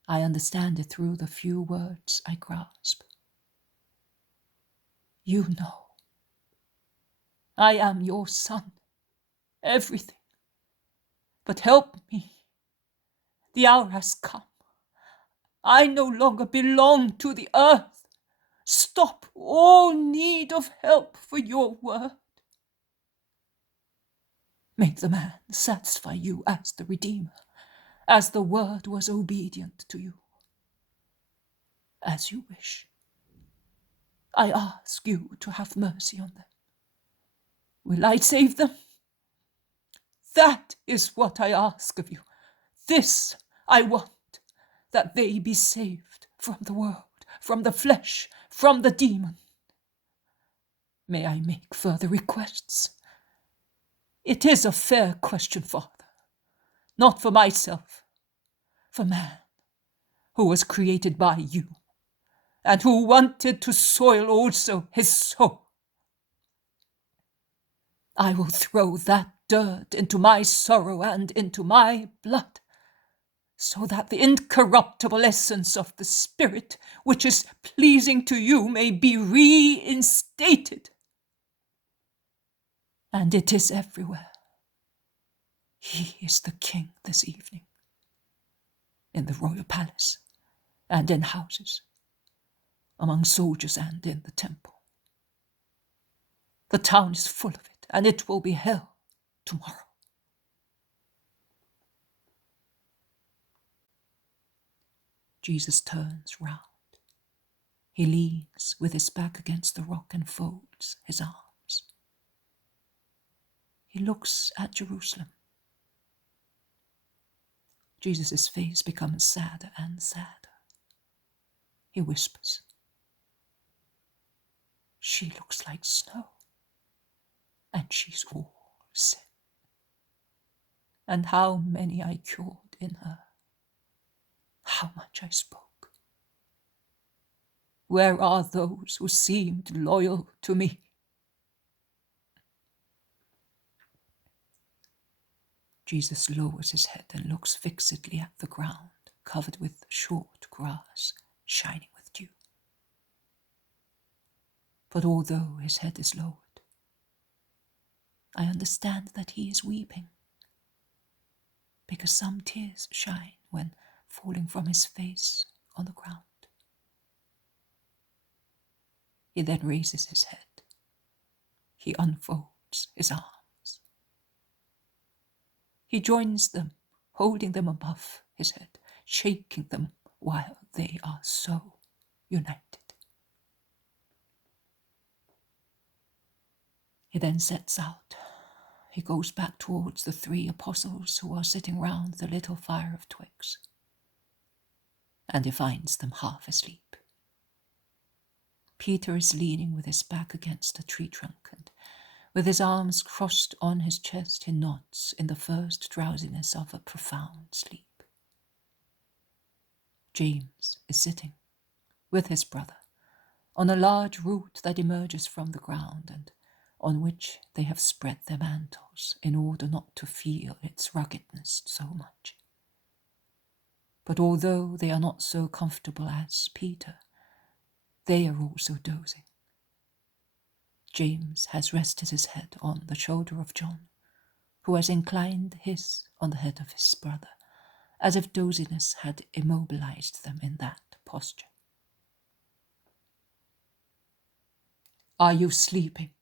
I understand it through the few words I grasp. You know, I am your son, everything. But help me. The hour has come. I no longer belong to the earth. Stop all need of help for your word. Make the man satisfy you as the Redeemer, as the word was obedient to you. As you wish. I ask you to have mercy on them. Will I save them? That is what I ask of you. This I want, that they be saved from the world, from the flesh, from the demon. May I make further requests? It is a fair question, Father, not for myself, for man, who was created by you, and who wanted to soil also his soul. I will throw that dirt into my sorrow and into my blood, so that the incorruptible essence of the Spirit, which is pleasing to you, may be reinstated. And it is everywhere. He is the King this evening, in the royal palace and in houses, among soldiers and in the temple. The town is full of it, and it will be hell tomorrow. Jesus turns round. He leans with his back against the rock and folds his arms. He looks at Jerusalem. Jesus' face becomes sadder and sadder. He whispers, "She looks like snow, and she's all sin. And how many I cured in her, how much I spoke. Where are those who seemed loyal to me?" Jesus lowers his head and looks fixedly at the ground, covered with short grass, shining with dew. But although his head is lowered, I understand that he is weeping, because some tears shine when falling from his face on the ground. He then raises his head. He unfolds his arms. He joins them, holding them above his head, shaking them while they are so united. He then sets out. He goes back towards the 3 apostles who are sitting round the little fire of twigs, and he finds them half asleep. Peter is leaning with his back against a tree trunk, and with his arms crossed on his chest, he nods in the first drowsiness of a profound sleep. James is sitting with his brother on a large root that emerges from the ground and on which they have spread their mantles in order not to feel its ruggedness so much. But although they are not so comfortable as Peter, they are also dozing. James has rested his head on the shoulder of John, who has inclined his on the head of his brother, as if doziness had immobilized them in that posture. "Are you sleeping?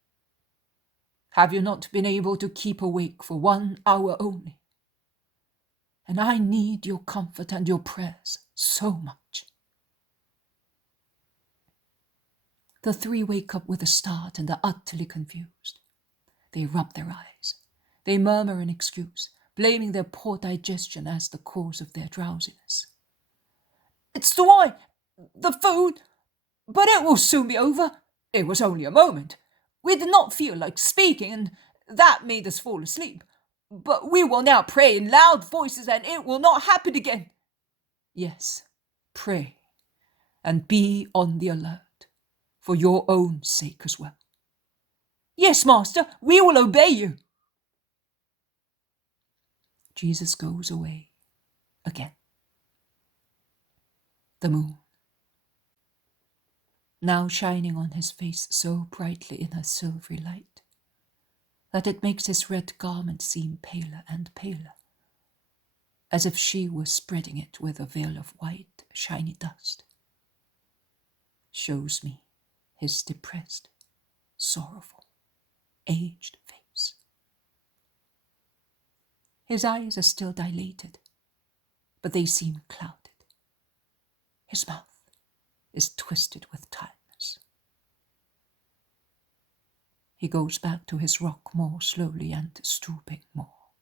Have you not been able to keep awake for 1 hour only? And I need your comfort and your prayers so much." The 3 wake up with a start and are utterly confused. They rub their eyes. They murmur an excuse, blaming their poor digestion as the cause of their drowsiness. "It's the wine, the food, but it will soon be over. It was only a moment. We did not feel like speaking, and that made us fall asleep. But we will now pray in loud voices, and it will not happen again." Yes, pray, and be on the alert, for your own sake as well. "Yes, Master, we will obey you." Jesus goes away again. The moon, now shining on his face so brightly in her silvery light that it makes his red garment seem paler and paler, as if she were spreading it with a veil of white, shiny dust, shows me his depressed, sorrowful, aged face. His eyes are still dilated, but they seem clouded. His mouth is twisted with tiredness. He goes back to his rock more slowly and stooping more.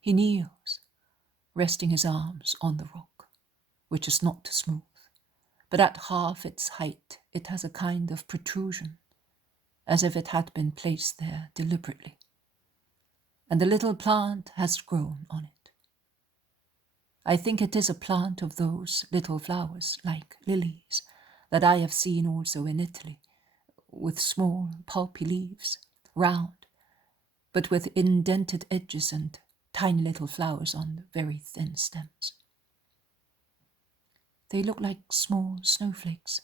He kneels, resting his arms on the rock, which is not smooth, but at half its height it has a kind of protrusion, as if it had been placed there deliberately, and a little plant has grown on it. I think it is a plant of those little flowers, like lilies, that I have seen also in Italy, with small pulpy leaves, round, but with indented edges and tiny little flowers on very thin stems. They look like small snowflakes,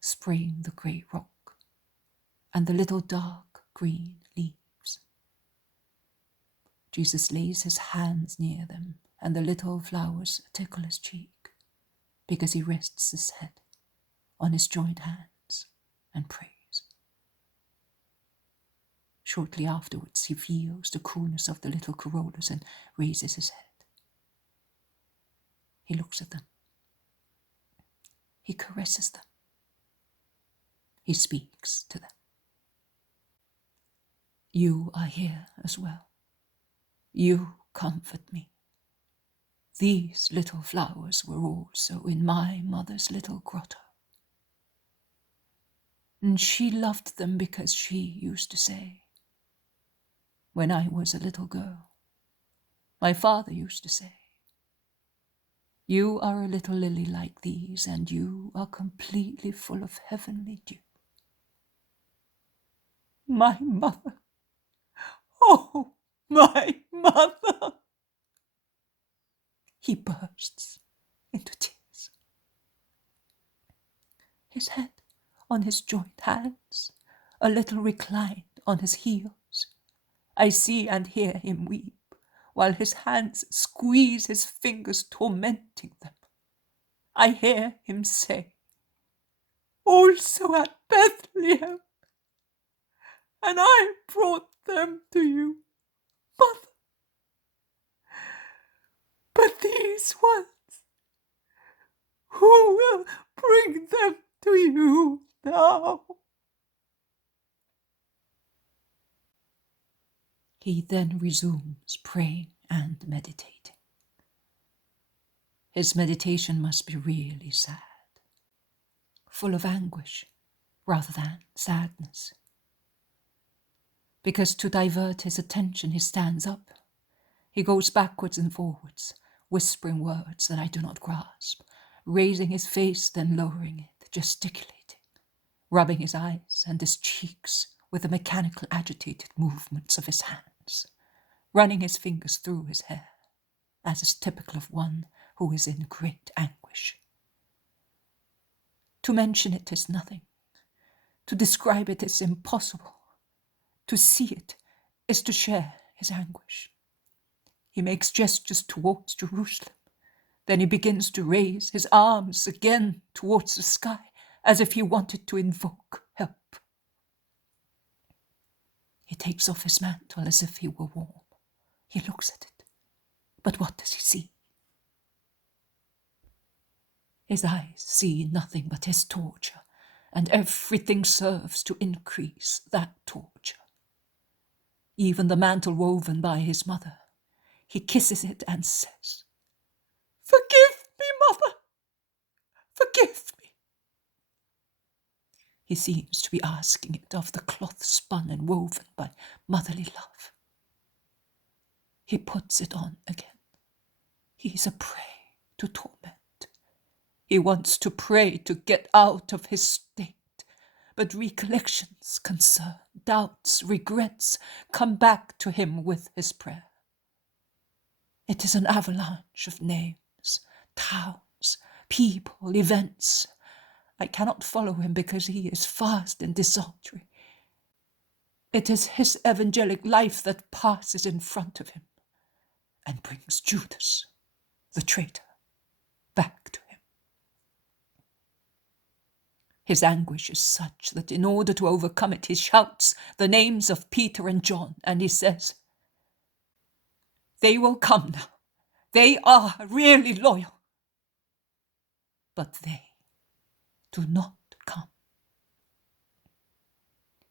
spraying the grey rock, and the little dark green leaves. Jesus lays his hands near them, and the little flowers tickle his cheek, because he rests his head on his joined hands and prays. Shortly afterwards, he feels the coolness of the little corollas and raises his head. He looks at them He caresses them. He speaks to them. You are here as well. You comfort me. These little flowers were also in my mother's little grotto. And she loved them because she used to say, when I was a little girl, my father used to say, you are a little lily like these, and you are completely full of heavenly dew. My mother. Oh, my mother. He bursts into tears. His head on his joined hands, a little reclined on his heels. I see and hear him weep, while his hands squeeze his fingers, tormenting them. I hear him say, also at Bethlehem, and I brought them to you, Mother. But these ones, who will bring them to you now? He then resumes praying and meditating. His meditation must be really sad, full of anguish rather than sadness. Because to divert his attention, he stands up. He goes backwards and forwards, whispering words that I do not grasp, raising his face, then lowering it, gesticulating, rubbing his eyes and his cheeks with the mechanical agitated movements of his hands, running his fingers through his hair, as is typical of one who is in great anguish. To mention it is nothing. To describe it is impossible. To see it is to share his anguish. He makes gestures towards Jerusalem. Then he begins to raise his arms again towards the sky, as if he wanted to invoke help. He takes off his mantle as if he were warm. He looks at it. But what does he see? His eyes see nothing but his torture, and everything serves to increase that torture. Even the mantle woven by his mother. He kisses it and says, Forgive me, Mother. Forgive me. He seems to be asking it of the cloth spun and woven by motherly love. He puts it on again. He is a prey to torment. He wants to pray to get out of his state, but recollections, concern, doubts, regrets come back to him with his prayer. It is an avalanche of names, towns, people, events. I cannot follow him because he is fast and desultory. It is his evangelic life that passes in front of him and brings Judas, the traitor, back to him. His anguish is such that in order to overcome it, he shouts the names of Peter and John, and he says, they will come now. They are really loyal. But they do not come.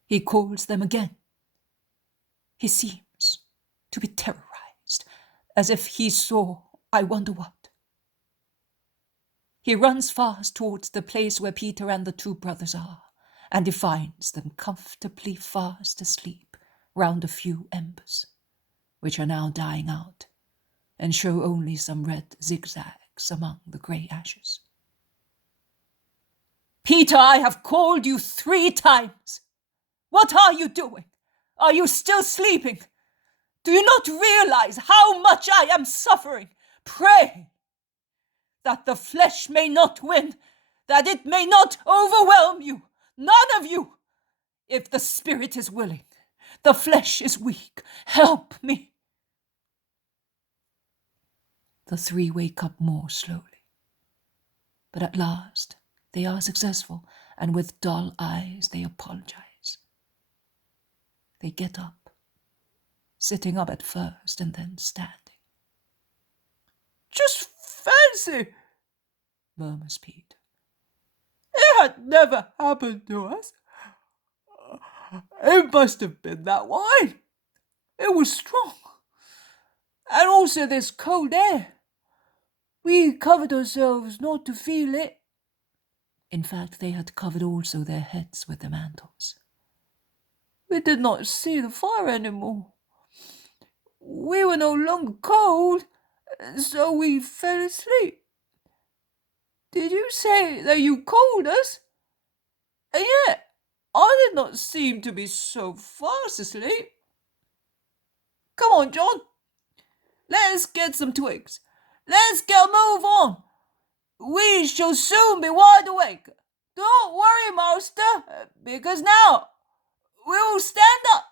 He calls them again. He seems to be terrorized, as if he saw I wonder what. He runs fast towards the place where Peter and the two brothers are, and he finds them comfortably fast asleep round a few embers, which are now dying out, and show only some red zigzags among the grey ashes. Peter, I have called you 3 times. What are you doing? Are you still sleeping? Do you not realize how much I am suffering? Pray that the flesh may not win, that it may not overwhelm you, none of you. If the spirit is willing, the flesh is weak. Help me. The 3 wake up more slowly, but at last they are successful, and with dull eyes they apologize. They get up, sitting up at first and then standing. Just fancy, murmurs Peter. had never happened to us. It must have been that wine. It was strong. And also this cold air. We covered ourselves not to feel it. In fact, they had covered also their heads with their mantles. We did not see the fire anymore. We were no longer cold, so we fell asleep. Did you say that you called us? And yet, I did not seem to be so fast asleep. Come on, John. Let's get some twigs. Let's get a move on. We shall soon be wide awake. Don't worry, master, because now we'll stand up.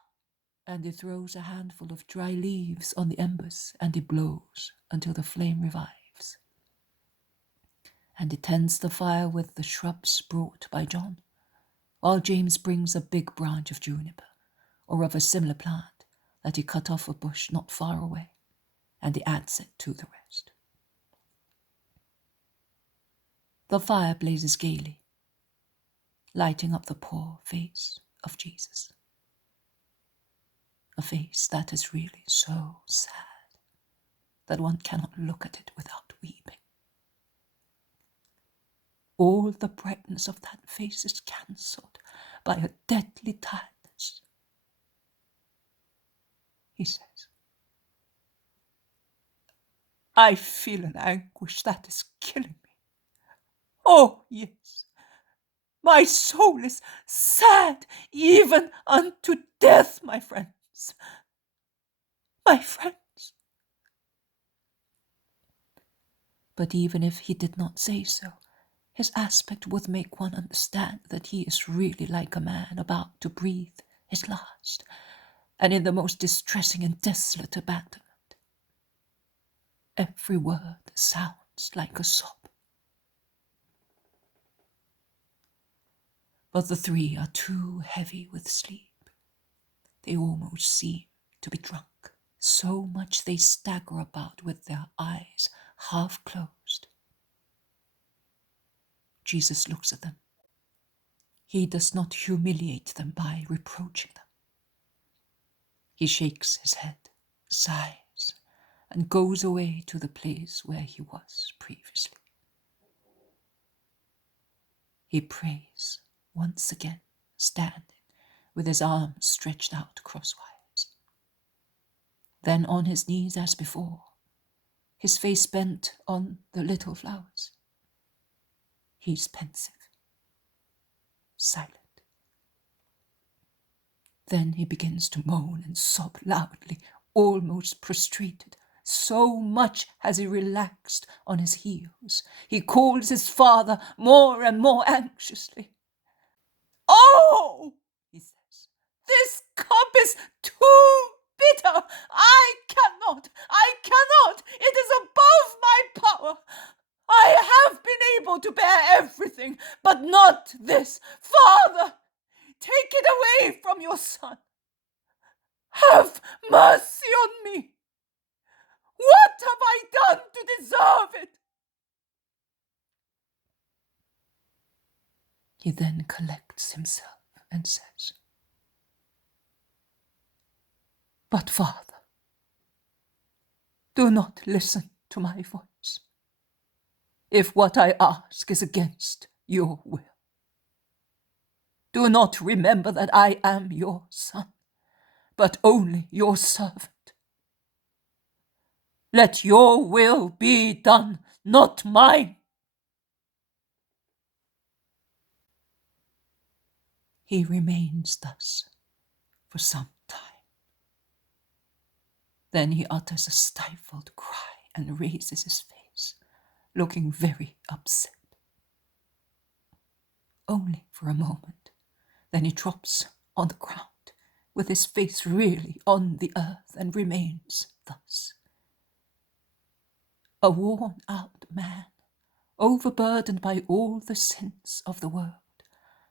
And he throws a handful of dry leaves on the embers, and he blows until the flame revives. And he tends the fire with the shrubs brought by John, while James brings a big branch of juniper, or of a similar plant, that he cut off a bush not far away, and he adds it to the rest. The fire blazes gaily, lighting up the poor face of Jesus. A face that is really so sad that one cannot look at it without weeping. All the brightness of that face is cancelled by a deadly tiredness. He says, I feel an anguish that is killing me. Oh, yes, my soul is sad even unto death, my friends. My friends. But even if he did not say so, his aspect would make one understand that he is really like a man about to breathe his last, and in the most distressing and desolate abandonment. Every word sounds like a sob. But the three are too heavy with sleep. They almost seem to be drunk, so much they stagger about with their eyes half closed. Jesus looks at them. He does not humiliate them by reproaching them. He shakes his head, sighs, and goes away to the place where he was previously. He prays once again, standing with his arms stretched out crosswise. Then on his knees as before, his face bent on the little flowers. He's pensive, silent. Then he begins to moan and sob loudly, almost prostrated. So much has he relaxed on his heels. He calls his father more and more anxiously. Oh, he says, this cup is too bitter. I cannot. It is above my power. I have been able to bear everything, but not this. Father, take it away from your son. Have mercy on me. What have I done to deserve it? He then collects himself and says, But Father, do not listen to my voice, if what I ask is against your will. Do not remember that I am your son, but only your servant. Let your will be done, not mine. He remains thus for some time. Then he utters a stifled cry and raises his face, looking very upset. Only for a moment. Then he drops on the ground, with his face really on the earth, and remains thus. A worn-out man, overburdened by all the sins of the world,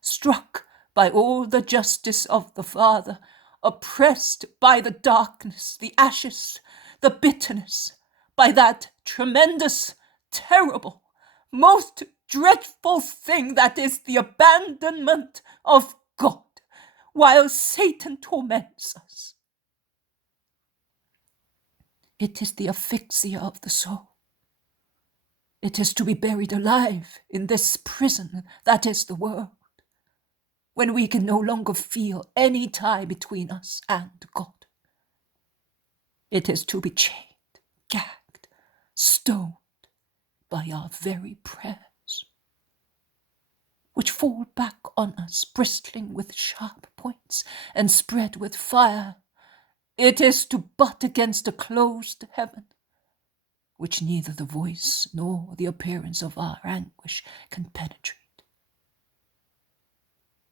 struck by all the justice of the Father, oppressed by the darkness, the ashes, the bitterness, by that tremendous, terrible, most dreadful thing that is the abandonment of God, while Satan torments us. It is the asphyxia of the soul. It is to be buried alive in this prison that is the world, when we can no longer feel any tie between us and God. It is to be chained, gagged, stoned by our very prayers, which fall back on us, bristling with sharp points and spread with fire. It is to butt against a closed heaven, which neither the voice nor the appearance of our anguish can penetrate.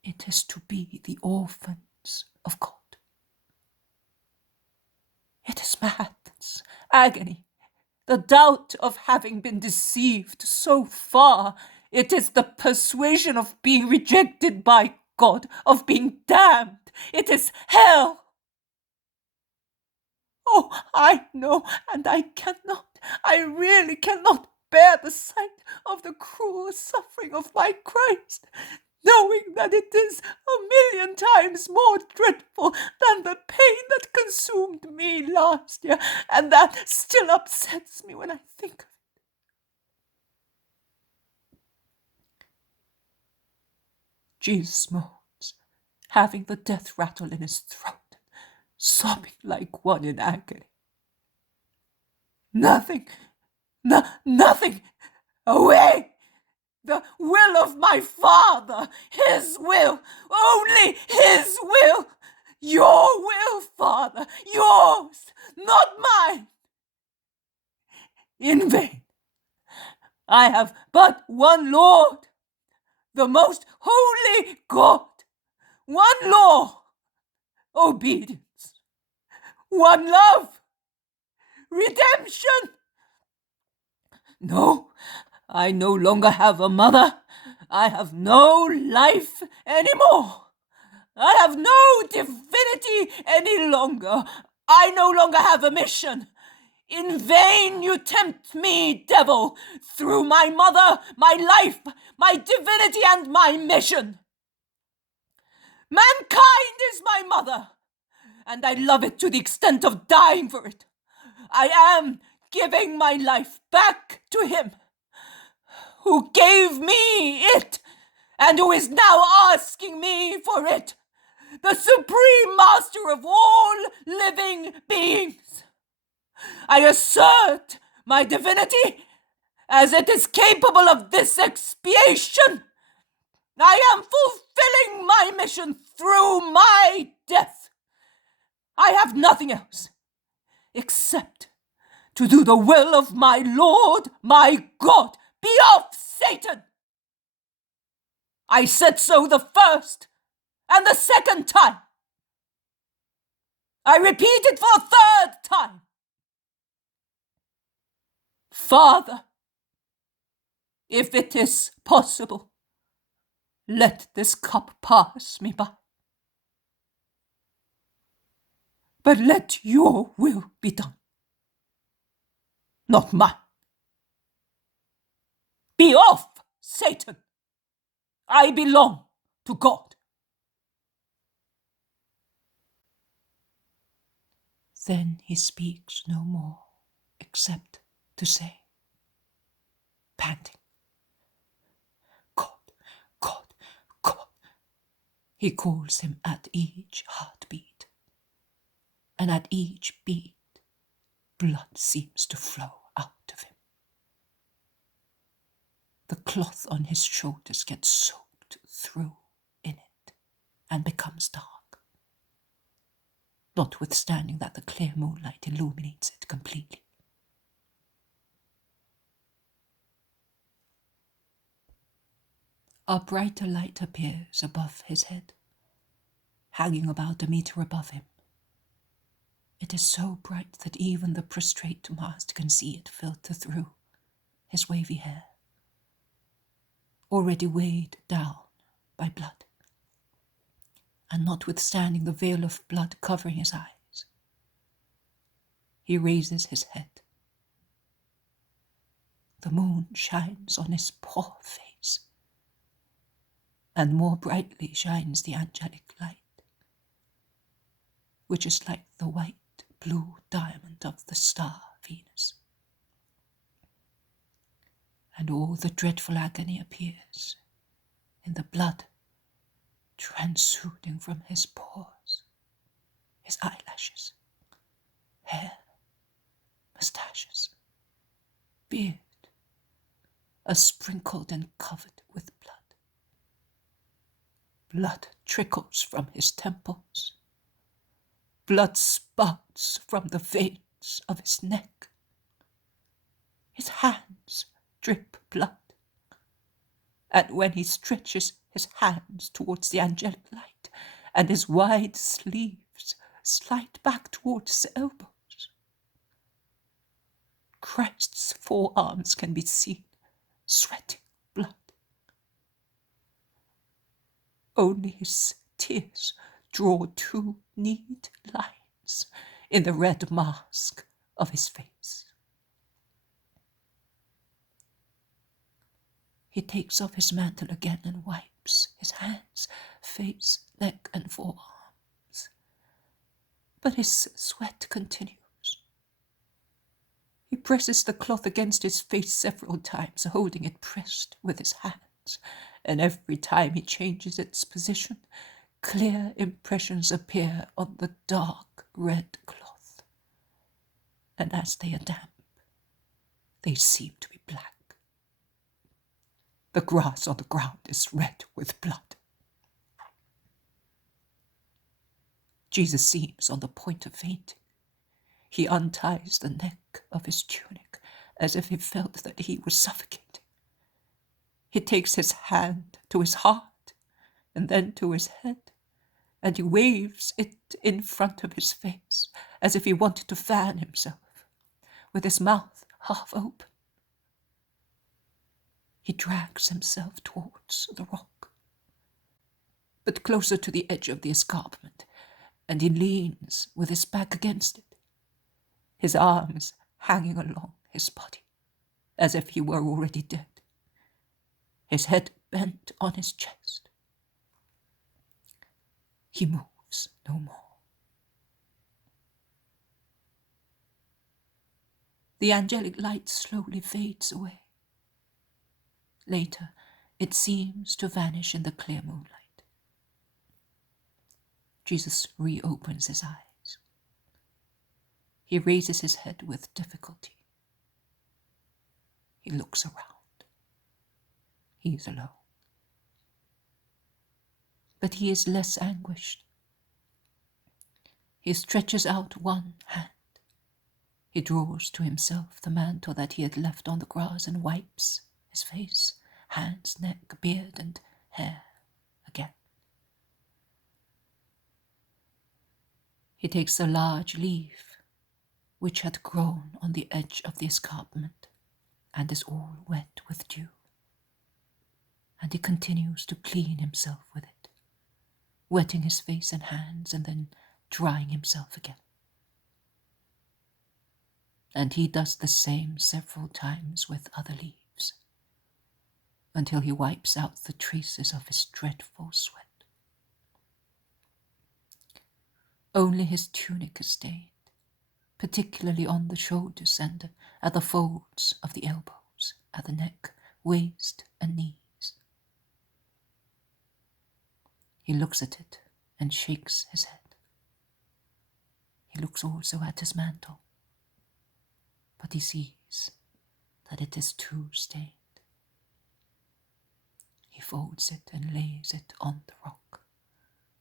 It is to be the orphans of God. It is madness, agony, the doubt of having been deceived so far. It is the persuasion of being rejected by God, of being damned. It is hell. Oh, I know, and I really cannot bear the sight of the cruel suffering of my Christ, knowing that it is 1,000,000 times more dreadful than the pain that consumed me last year, and that still upsets me when I think of it. Jesus moans, having the death rattle in his throat, sobbing like one in agony. Nothing, away! The will of my Father, his will, only his will. Your will, Father, yours, not mine. In vain. I have but one Lord, the most holy God, one law, obedience, one love, redemption. No, I no longer have a mother. I have no life anymore. I have no divinity any longer. I no longer have a mission. In vain you tempt me, devil, through my mother, my life, my divinity, and my mission. Mankind is my mother, and I love it to the extent of dying for it. I am giving my life back to him who gave me it, and who is now asking me for it, the supreme master of all living beings. I assert my divinity as it is capable of this expiation. I am fulfilling my mission through my death. I have nothing else except to do the will of my Lord, my God. Be off, Satan! I said so the first and the second time. I repeat it for a third time. Father, if it is possible, let this cup pass me by. But let your will be done, not mine. Be off, Satan! I belong to God. Then he speaks no more, except to say, panting, God, God, God. He calls him at each heartbeat, and at each beat, blood seems to flow out of him. The cloth on his shoulders gets soaked through in it and becomes dark, notwithstanding that the clear moonlight illuminates it completely. A brighter light appears above his head, hanging about a meter above him. It is so bright that even the prostrate mast can see it filter through his wavy hair, already weighed down by blood, and notwithstanding the veil of blood covering his eyes, he raises his head. The moon shines on his poor face. and more brightly shines the angelic light, which is like the white blue diamond of the star Venus. And all the dreadful agony appears in the blood transuding from his pores, his eyelashes, hair, moustaches, beard, are sprinkled and covered with blood. Blood trickles from his temples. Blood spouts from the veins of his neck. His hands drip blood. And when he stretches his hands towards the angelic light, and his wide sleeves slide back towards his elbows, Christ's forearms can be seen, sweating blood. Only his tears draw two neat lines in the red mask of his face. He takes off his mantle again and wipes his hands, face, neck, and forearms. But his sweat continues. He presses the cloth against his face several times, holding it pressed with his hands, and every time he changes its position, clear impressions appear on the dark red cloth. And as they are damp, they seem to be black. The grass on the ground is red with blood. Jesus seems on the point of fainting. He unties the neck of his tunic as if he felt that he was suffocating. He takes his hand to his heart and then to his head, and he waves it in front of his face as if he wanted to fan himself, with his mouth half open. He drags himself towards the rock, but closer to the edge of the escarpment, and he leans with his back against it, his arms hanging along his body, as if he were already dead, his head bent on his chest. He moves no more. The angelic light slowly fades away. Later, it seems to vanish in the clear moonlight. Jesus reopens his eyes. He raises his head with difficulty. He looks around. He is alone. But he is less anguished. He stretches out one hand. He draws to himself the mantle that he had left on the grass and wipes his face, hands, neck, beard, and hair again. He takes a large leaf which had grown on the edge of the escarpment and is all wet with dew, and he continues to clean himself with it, wetting his face and hands and then drying himself again. And he does the same several times with other leaves, until he wipes out the traces of his dreadful sweat. Only his tunic is stained, particularly on the shoulders and at the folds of the elbows, at the neck, waist, and knees. He looks at it and shakes his head. He looks also at his mantle, but he sees that it is too stained. He folds it and lays it on the rock,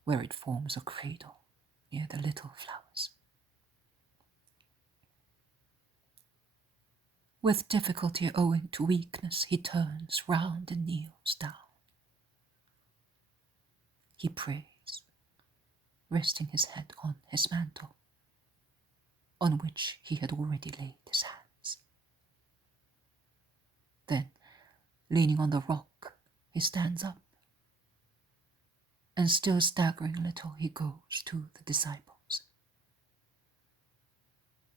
where it forms a cradle near the little flowers. With difficulty owing to weakness, he turns round and kneels down. He prays, resting his head on his mantle, on which he had already laid his hands. Then, leaning on the rock, he stands up, and still staggering a little, he goes to the disciples.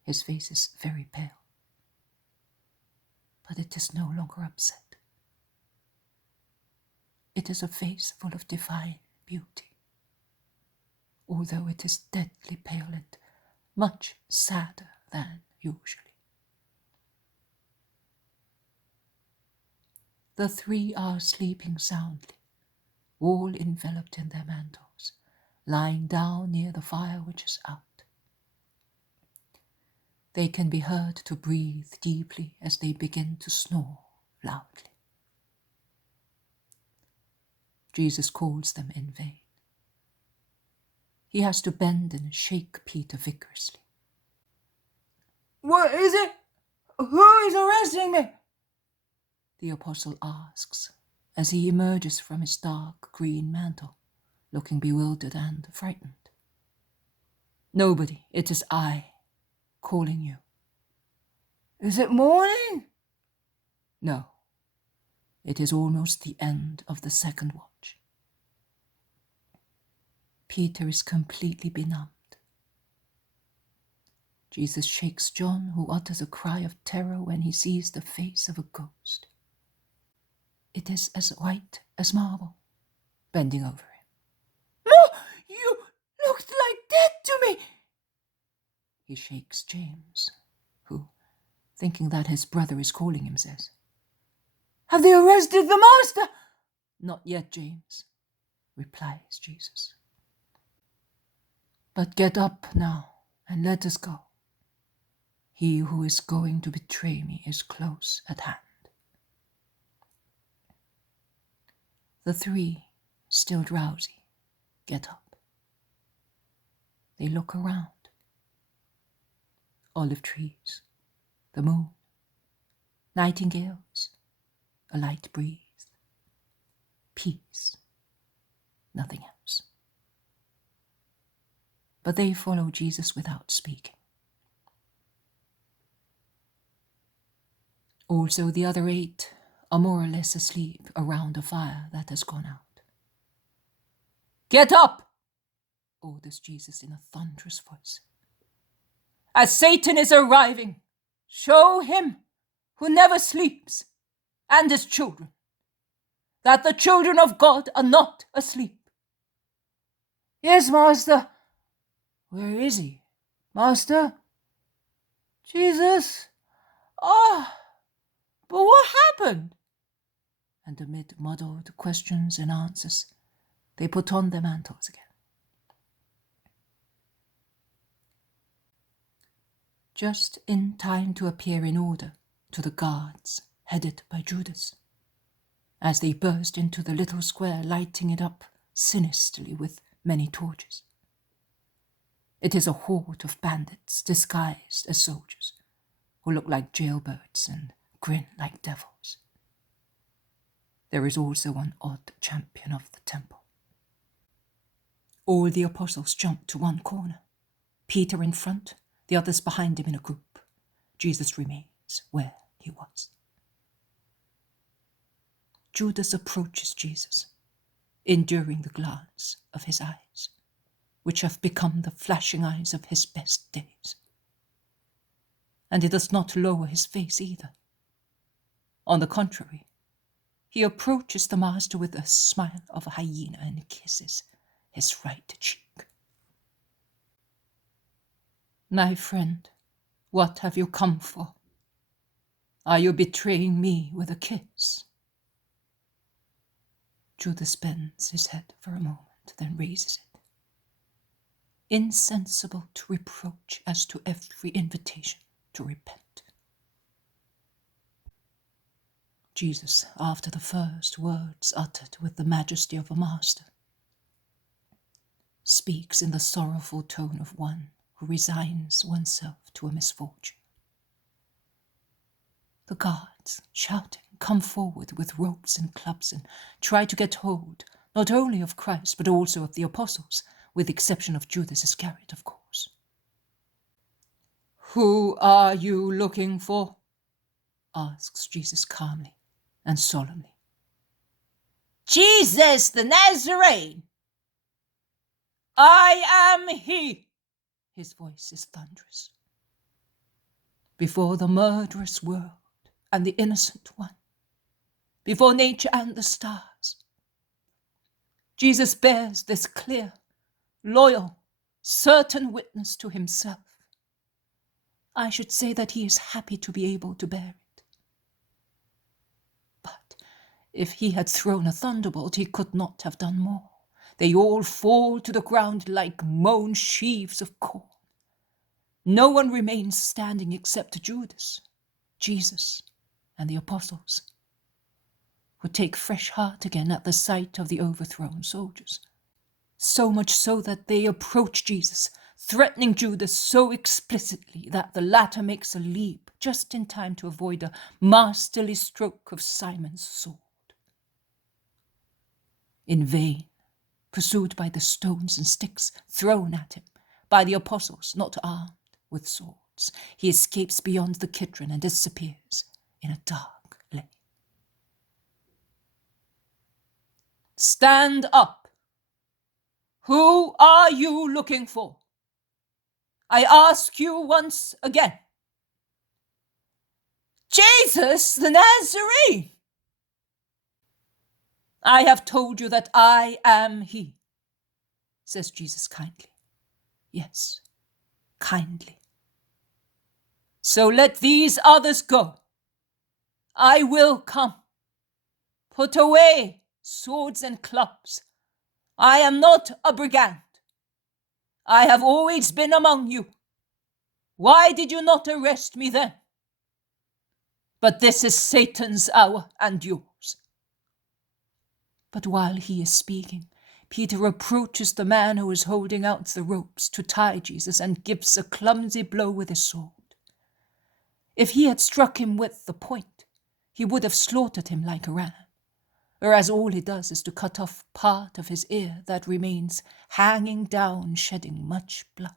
His face is very pale, but it is no longer upset. It is a face full of divine beauty, although it is deadly pale and much sadder than usually. The three are sleeping soundly, all enveloped in their mantles, lying down near the fire which is out. They can be heard to breathe deeply as they begin to snore loudly. Jesus calls them in vain. He has to bend and shake Peter vigorously. What is it? Who is arresting me? The apostle asks as he emerges from his dark green mantle, looking bewildered and frightened. Nobody, it is I, calling you. Is it morning? No, it is almost the end of the second watch. Peter is completely benumbed. Jesus shakes John, who utters a cry of terror when he sees the face of a ghost. It is as white as marble, bending over him. No, you looked like dead to me. He shakes James, who, thinking that his brother is calling him, says, Have they arrested the master? Not yet, James, replies Jesus. But get up now and let us go. He who is going to betray me is close at hand. The three, still drowsy, get up. They look around. Olive trees, the moon, nightingales, a light breeze, peace, nothing else. But they follow Jesus without speaking. Also, the other 8 are more or less asleep around a fire that has gone out. Get up, orders Jesus in a thunderous voice. As Satan is arriving, show him who never sleeps and his children that the children of God are not asleep. Yes, Master. Where is he? Master? Jesus? Ah, but what happened? And amid muddled questions and answers, they put on their mantles again. Just in time to appear in order to the guards headed by Judas, as they burst into the little square, lighting it up sinisterly with many torches. It is a horde of bandits disguised as soldiers, who look like jailbirds and grin like devils. There is also an odd champion of the temple. All the apostles jump to one corner, Peter in front, the others behind him in a group. Jesus remains where he was. Judas approaches Jesus, enduring the glance of his eyes, which have become the flashing eyes of his best days. And he does not lower his face either. On the contrary, he approaches the master with a smile of a hyena and kisses his right cheek. My friend, what have you come for? Are you betraying me with a kiss? Judas bends his head for a moment, then raises it, insensible to reproach as to every invitation to repent. Jesus, after the first words uttered with the majesty of a master, speaks in the sorrowful tone of one who resigns oneself to a misfortune. The guards, shouting, come forward with ropes and clubs and try to get hold not only of Christ but also of the apostles, with the exception of Judas Iscariot, of course. Who are you looking for? Asks Jesus calmly and solemnly. Jesus the Nazarene. I am he. His voice is thunderous. Before the murderous world and the innocent one, before nature and the stars, Jesus bears this clear, loyal, certain witness to himself. I should say that he is happy to be able to bear it. But if he had thrown a thunderbolt, he could not have done more. They all fall to the ground like mown sheaves of corn. No one remains standing except Judas, Jesus, and the apostles, who take fresh heart again at the sight of the overthrown soldiers. So much so that they approach Jesus, threatening Judas so explicitly that the latter makes a leap just in time to avoid a masterly stroke of Simon's sword. In vain, pursued by the stones and sticks thrown at him by the apostles not armed with swords, he escapes beyond the Kidron and disappears in a dark lane. Stand up! Who are you looking for? I ask you once again. Jesus the Nazarene! I have told you that I am he, says Jesus kindly. Yes, kindly. So let these others go. I will come. Put away swords and clubs. I am not a brigand. I have always been among you. Why did you not arrest me then? But this is Satan's hour and yours. But while he is speaking, Peter approaches the man who is holding out the ropes to tie Jesus and gives a clumsy blow with his sword. If he had struck him with the point, he would have slaughtered him like a ram, whereas all he does is to cut off part of his ear that remains hanging down, shedding much blood.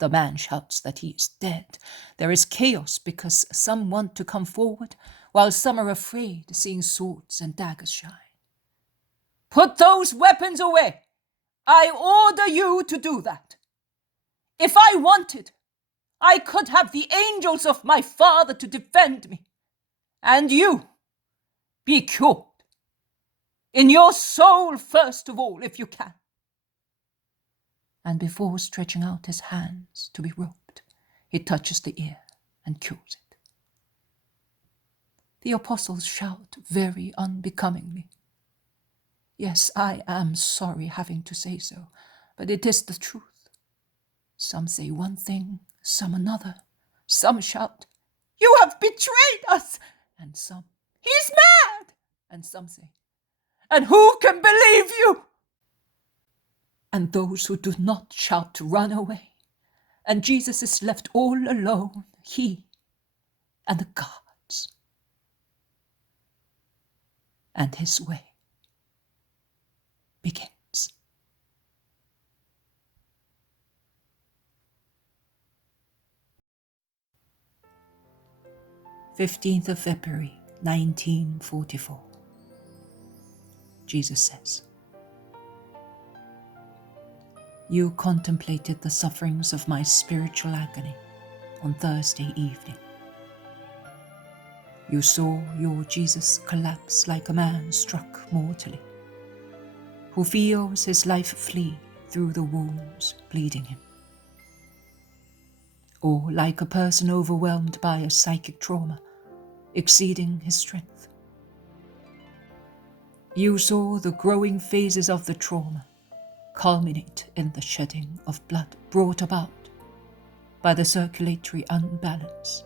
The man shouts that he is dead. There is chaos because some want to come forward, while some are afraid, seeing swords and daggers shine. Put those weapons away! I order you to do that. If I wanted, I could have the angels of my Father to defend me. And you, be cured. In your soul first of all, if you can. And before stretching out his hands to be roped, he touches the ear and cures it. The apostles shout very unbecomingly. Yes, I am sorry having to say so, but it is the truth. Some say one thing, some another. Some shout, "You have betrayed us!" And some, "He's mad!" And some say, "And who can believe you?" And those who do not shout run away, and Jesus is left all alone, he and the guards. And his way begins. "15th of February, 1944. Jesus says, "You contemplated the sufferings of my spiritual agony on Thursday evening. You saw your Jesus collapse like a man struck mortally, who feels his life flee through the wounds bleeding him. Or like a person overwhelmed by a psychic trauma, exceeding his strength. You saw the growing phases of the trauma culminate in the shedding of blood brought about by the circulatory unbalance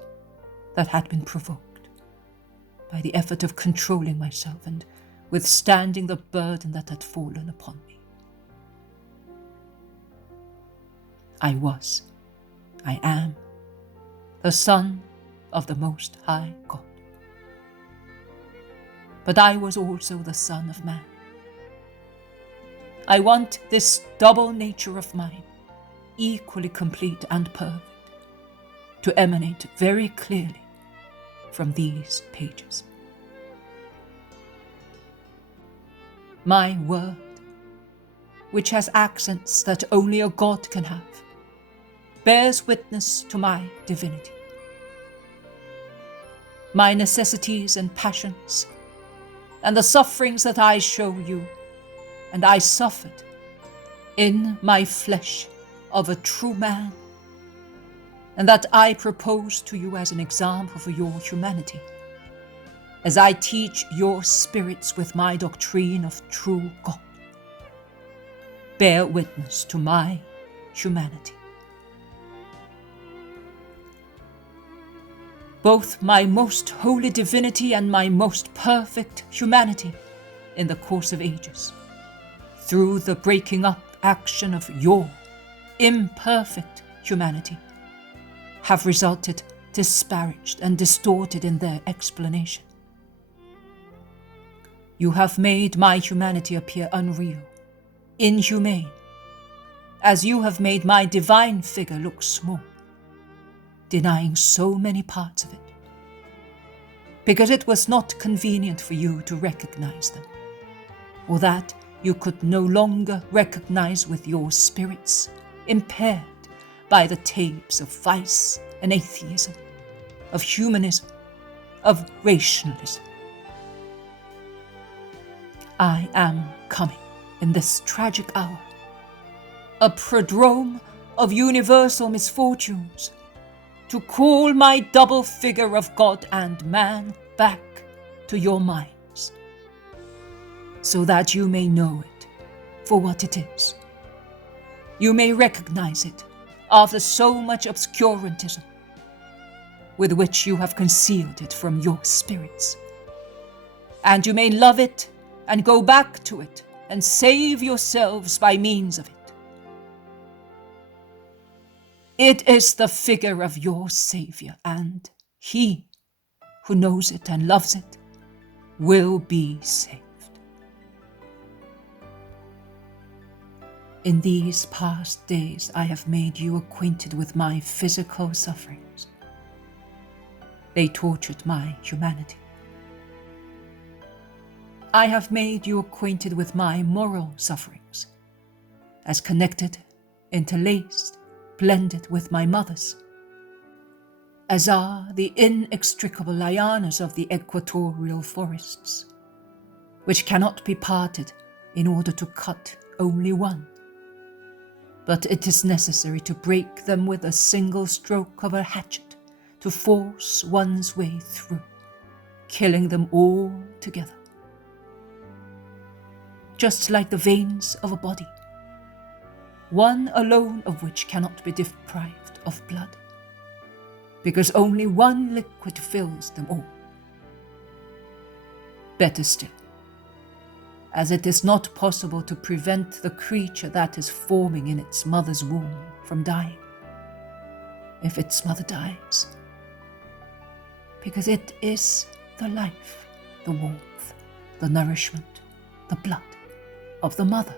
that had been provoked by the effort of controlling myself and withstanding the burden that had fallen upon me. I am, the Son of the Most High God. But I was also the Son of Man. I want this double nature of mine, equally complete and perfect, to emanate very clearly from these pages. My word, which has accents that only a God can have, bears witness to my divinity. My necessities and passions, and the sufferings that I show you, and I suffered in my flesh of a true man, and that I propose to you as an example for your humanity, as I teach your spirits with my doctrine of true God. Bear witness to my humanity. Both my most holy divinity and my most perfect humanity in the course of ages, through the breaking up action of your imperfect humanity, have resulted disparaged and distorted in their explanation. You have made my humanity appear unreal, inhumane, as you have made my divine figure look small, denying so many parts of it, because it was not convenient for you to recognize them, or that you could no longer recognize with your spirits impaired by the tapes of vice and atheism, of humanism, of rationalism. I am coming in this tragic hour, a prodrome of universal misfortunes, to call my double figure of God and man back to your minds, so that you may know it for what it is. You may recognize it after so much obscurantism with which you have concealed it from your spirits, and you may love it and go back to it and save yourselves by means of it. It is the figure of your Savior, and he who knows it and loves it will be saved. In these past days, I have made you acquainted with my physical sufferings. They tortured my humanity. I have made you acquainted with my moral sufferings, as connected, interlaced, blended with my mother's, as are the inextricable lianas of the equatorial forests, which cannot be parted in order to cut only one, but it is necessary to break them with a single stroke of a hatchet to force one's way through, killing them all together. Just like the veins of a body, one alone of which cannot be deprived of blood, because only one liquid fills them all. Better still, as it is not possible to prevent the creature that is forming in its mother's womb from dying, if its mother dies, because it is the life, the warmth, the nourishment, the blood of the mother,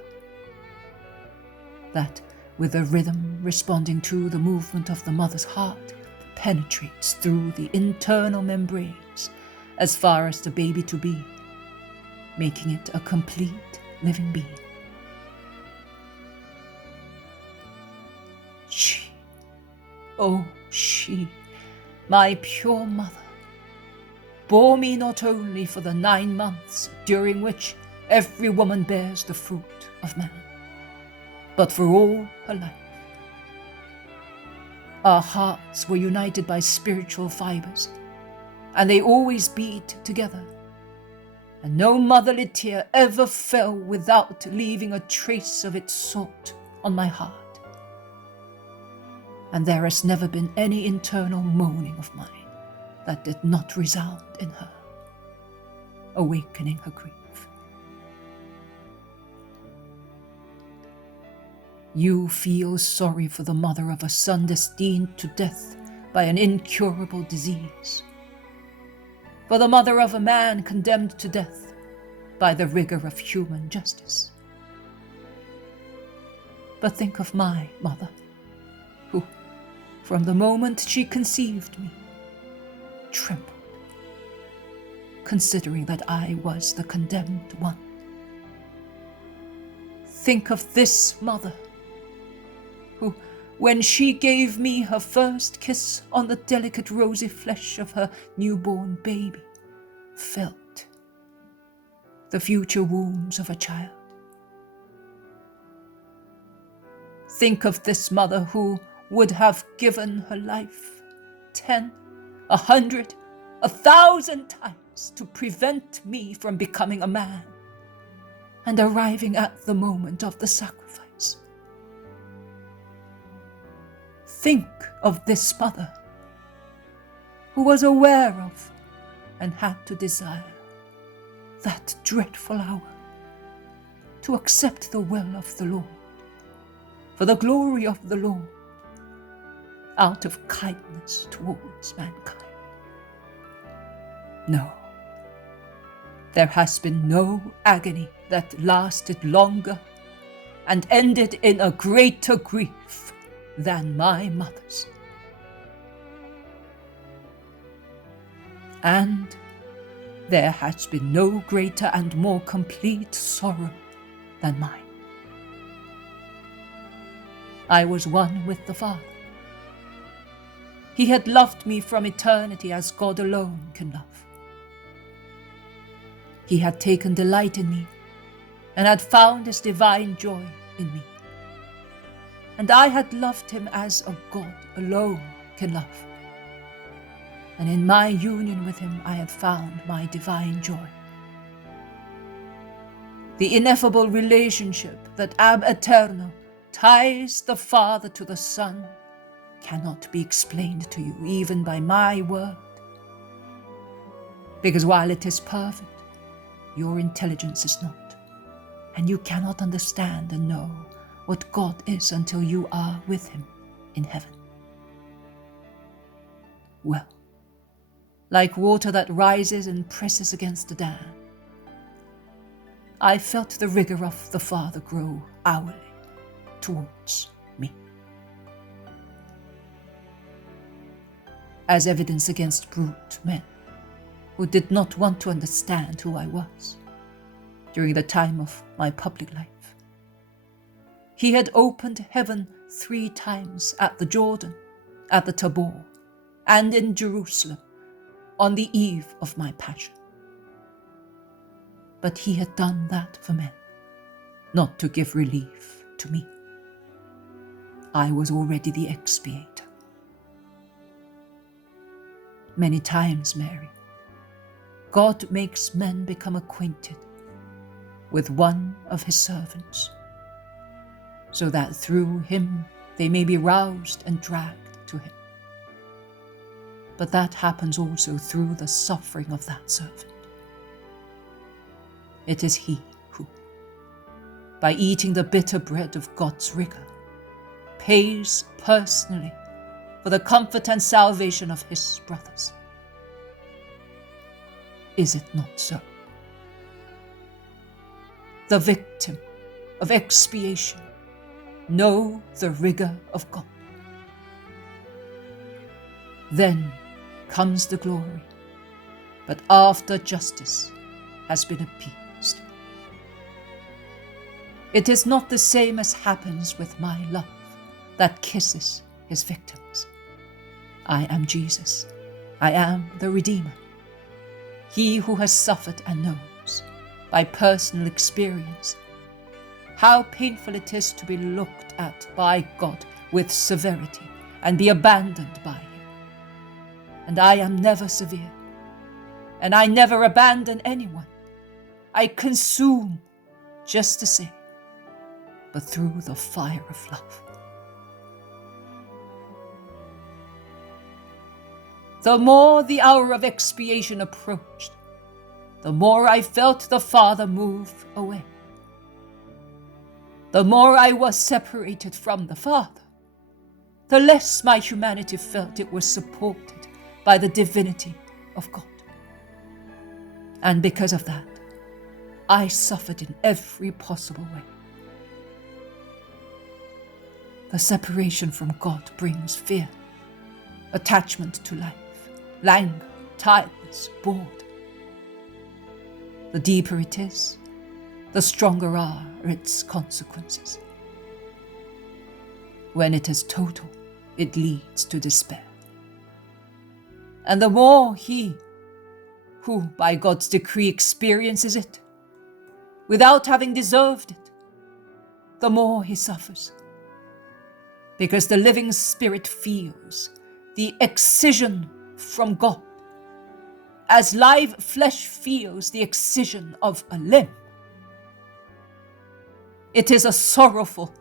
that, with a rhythm responding to the movement of the mother's heart, penetrates through the internal membranes as far as the baby to be, making it a complete living being. She, oh she, my pure mother, bore me not only for the 9 months during which every woman bears the fruit of man, but for all her life. Our hearts were united by spiritual fibers, and they always beat together, and no motherly tear ever fell without leaving a trace of its salt on my heart. And there has never been any internal moaning of mine that did not resound in her, awakening her grief. You feel sorry for the mother of a son destined to death by an incurable disease, for the mother of a man condemned to death by the rigor of human justice. But think of my mother, who, from the moment she conceived me, trembled, considering that I was the condemned one. Think of this mother, who, when she gave me her first kiss on the delicate rosy flesh of her newborn baby, felt the future wounds of a child, Think of this mother who would have given her life 10, 100, 1,000 times to prevent me from becoming a man and arriving at the moment of the sacrifice. Think of this mother who was aware of and had to desire that dreadful hour to accept the will of the Lord for the glory of the Lord out of kindness towards mankind. No, there has been no agony that lasted longer and ended in a greater grief than my mother's. And there has been no greater and more complete sorrow than mine. I was one with the Father. He had loved me from eternity as God alone can love. He had taken delight in me and had found his divine joy in me. And I had loved him as a God alone can love. And in my union with him, I had found my divine joy. The ineffable relationship that ab eterno ties the Father to the Son cannot be explained to you even by my word. Because while it is perfect, your intelligence is not, and you cannot understand and know what God is until you are with him in heaven. Well, like water that rises and presses against a dam, I felt the rigor of the Father grow hourly towards me. As evidence against brute men who did not want to understand who I was during the time of my public life, he had opened heaven 3 times at the Jordan, at the Tabor, and in Jerusalem on the eve of my passion. But he had done that for men, not to give relief to me. I was already the expiator. Many times, Mary, God makes men become acquainted with one of his servants, so that through him they may be roused and dragged to him. But that happens also through the suffering of that servant. It is he who, by eating the bitter bread of God's rigor, pays personally for the comfort and salvation of his brothers. Is it not so? The victim of expiation know the rigor of God. Then comes the glory, but after justice has been appeased. It is not the same as happens with my love that kisses his victims. I am Jesus. I am the Redeemer. He who has suffered and knows, by personal experience, how painful it is to be looked at by God with severity and be abandoned by him. And I am never severe, and I never abandon anyone. I consume just the same, but through the fire of love. The more the hour of expiation approached, the more I felt the Father move away. The more I was separated from the Father, the less my humanity felt it was supported by the divinity of God. And because of that, I suffered in every possible way. The separation from God brings fear, attachment to life, languor, tiredness, boredom. The deeper it is, the stronger are its consequences. When it is total, it leads to despair. And the more he who by God's decree experiences it, without having deserved it, the more he suffers. because the living spirit feels the excision from God, as live flesh feels the excision of a limb. It is a sorrowful,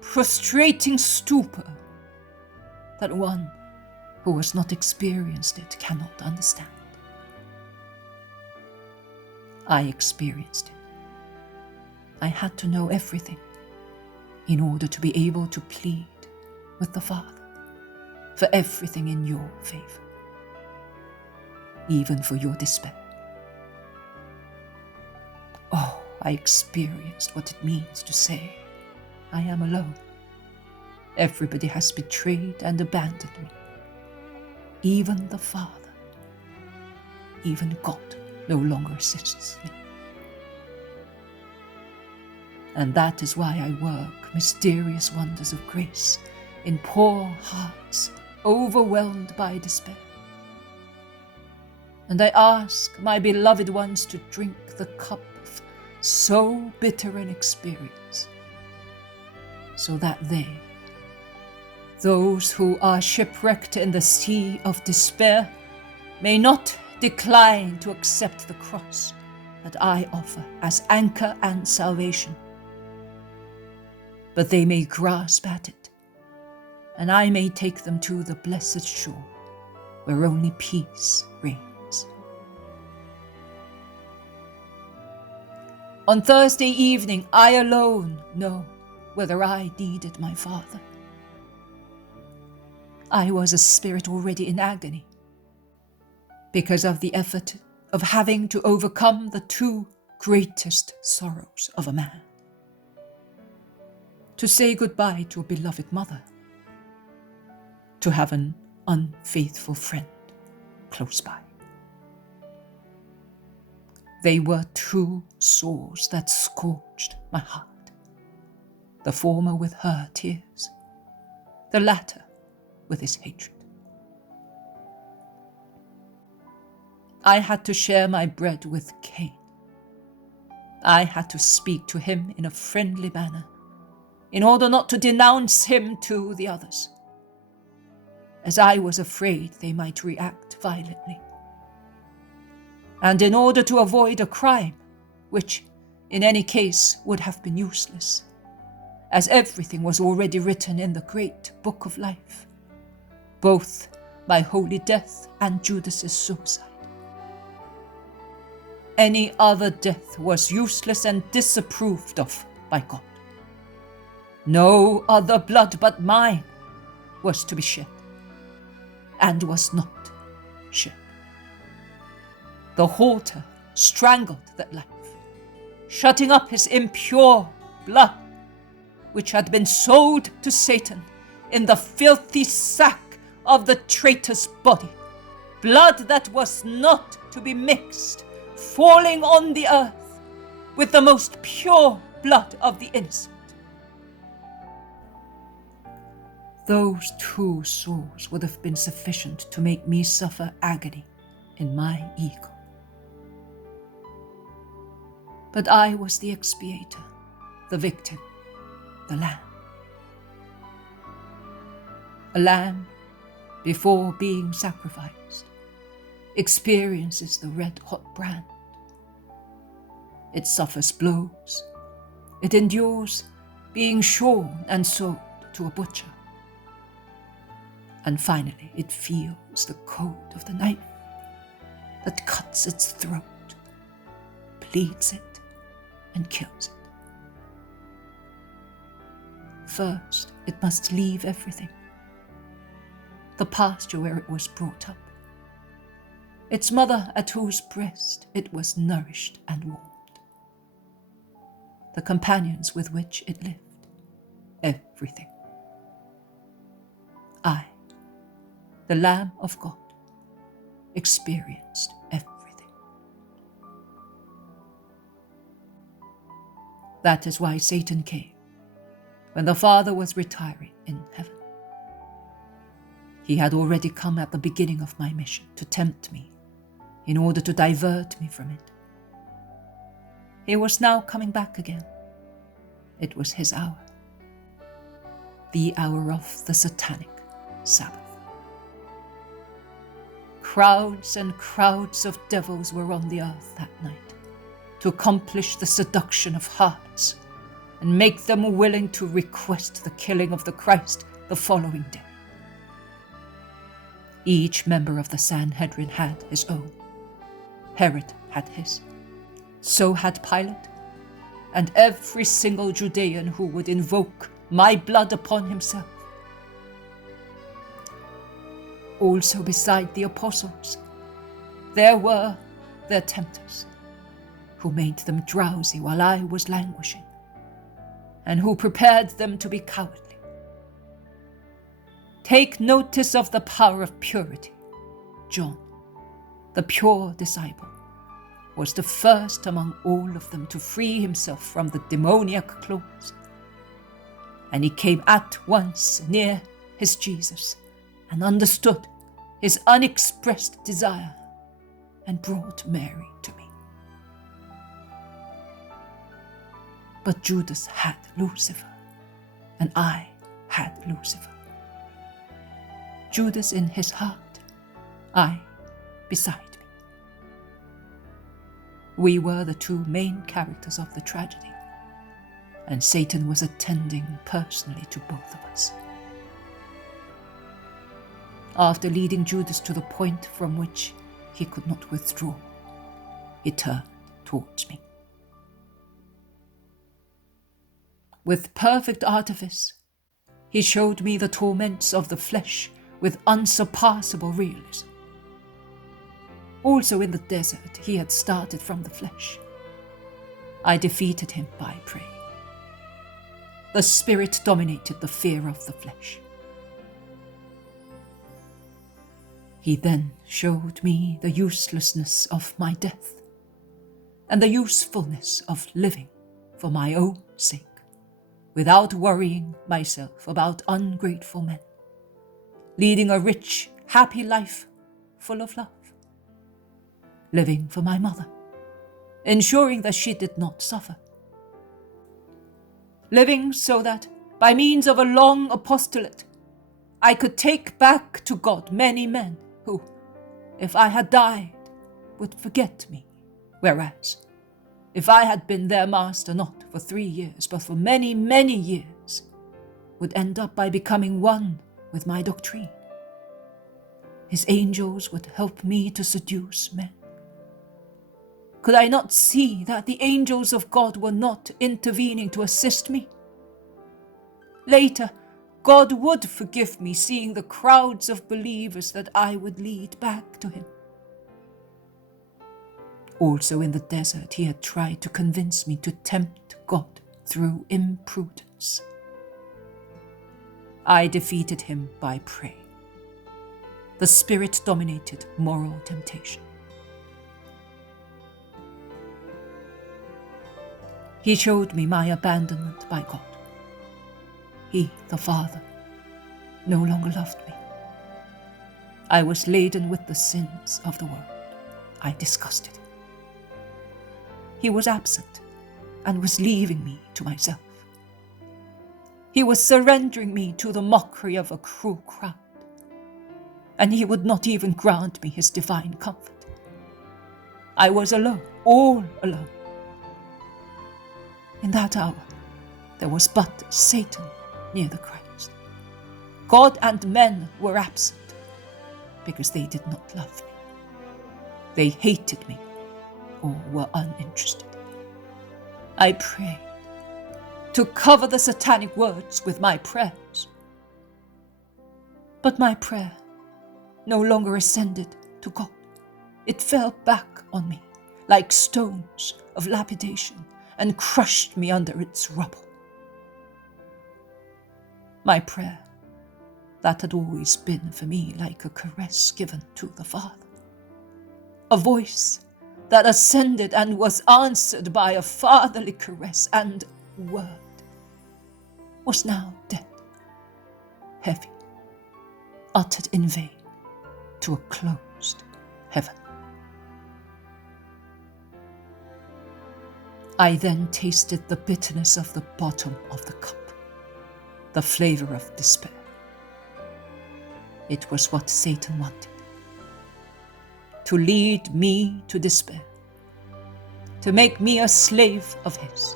prostrating stupor that one who has not experienced it cannot understand. I experienced it. I had to know everything in order to be able to plead with the Father for everything in your favor, even for your despair. Oh, I experienced what it means to say, I am alone. Everybody has betrayed and abandoned me. Even the Father, even God no longer assists me. And that is why I work mysterious wonders of grace in poor hearts overwhelmed by despair. And I ask my beloved ones to drink the cup of so bitter an experience, so that they, those who are shipwrecked in the sea of despair, may not decline to accept the cross that I offer as anchor and salvation, but they may grasp at it, and I may take them to the blessed shore where only peace reigns. On Thursday evening, I alone know whether I needed my Father. I was a spirit already in agony because of the effort of having to overcome the two greatest sorrows of a man: to say goodbye to a beloved mother, to have an unfaithful friend close by. They were two sores that scorched my heart, the former with her tears, the latter with his hatred. I had to share my bread with Cain. I had to speak to him in a friendly manner in order not to denounce him to the others, as I was afraid they might react violently, and in order to avoid a crime which, in any case, would have been useless, as everything was already written in the great book of life, both my holy death and Judas's suicide. Any other death was useless and disapproved of by God. No other blood but mine was to be shed, and was not shed. The halter strangled that life, shutting up his impure blood, which had been sold to Satan in the filthy sack of the traitor's body, blood that was not to be mixed, falling on the earth with the most pure blood of the innocent. Those two sores would have been sufficient to make me suffer agony in my ego. But I was the expiator, the victim, the lamb. A lamb, before being sacrificed, experiences the red-hot brand. It suffers blows. It endures being shorn and sold to a butcher. And finally, it feels the cold of the knife that cuts its throat, bleeds it, and kills it. First, it must leave everything: the pasture where it was brought up, its mother at whose breast it was nourished and warmed, the companions with which it lived, everything. I, the Lamb of God, experienced everything. That is why Satan came when the Father was retiring in heaven. He had already come at the beginning of my mission to tempt me in order to divert me from it. He was now coming back again. It was his hour. the hour of the satanic Sabbath. Crowds and crowds of devils were on the earth that night to accomplish the seduction of hearts and make them willing to request the killing of the Christ the following day. Each member of the Sanhedrin had his own. Herod had his. So had Pilate, and every single Judean who would invoke my blood upon himself. Also beside the apostles, there were their tempters, who made them drowsy while I was languishing, and who prepared them to be cowardly. Take notice of the power of purity. John, the pure disciple, was the first among all of them to free himself from the demoniac claws. And he came at once near his Jesus and understood his unexpressed desire and brought Mary to me. But Judas had Lucifer, and I had Lucifer. Judas in his heart, I beside me. We were the two main characters of the tragedy, and Satan was attending personally to both of us. After leading Judas to the point from which he could not withdraw, he turned towards me. With perfect artifice, he showed me the torments of the flesh with unsurpassable realism. Also in the desert, he had started from the flesh. I defeated him by prayer. The spirit dominated the fear of the flesh. He then showed me the uselessness of my death and the usefulness of living for my own sake, without worrying myself about ungrateful men, leading a rich, happy life full of love, living for my mother, ensuring that she did not suffer, living so that by means of a long apostolate, I could take back to God many men who, if I had died, would forget me, whereas, if I had been their master not for 3 years, but for many, many years, would end up by becoming one with my doctrine. His angels would help me to seduce men. Could I not see that the angels of God were not intervening to assist me? Later, God would forgive me, seeing the crowds of believers that I would lead back to him. Also in the desert, he had tried to convince me to tempt God through imprudence. I defeated him by prayer. The spirit dominated moral temptation. He showed me my abandonment by God. He, the Father, no longer loved me. I was laden with the sins of the world. I disgusted him. He was absent and was leaving me to myself. He was surrendering me to the mockery of a cruel crowd, and he would not even grant me his divine comfort. I was alone, all alone. In that hour, there was but Satan near the Christ. God and men were absent because they did not love me. They hated me or were uninterested. I prayed to cover the satanic words with my prayers. But my prayer no longer ascended to God. It fell back on me like stones of lapidation and crushed me under its rubble. My prayer, that had always been for me like a caress given to the Father, a voice that ascended and was answered by a fatherly caress and word, was now dead, heavy, uttered in vain to a closed heaven. I then tasted the bitterness of the bottom of the cup, the flavor of despair. It was what Satan wanted. To lead me to despair. To make me a slave of his.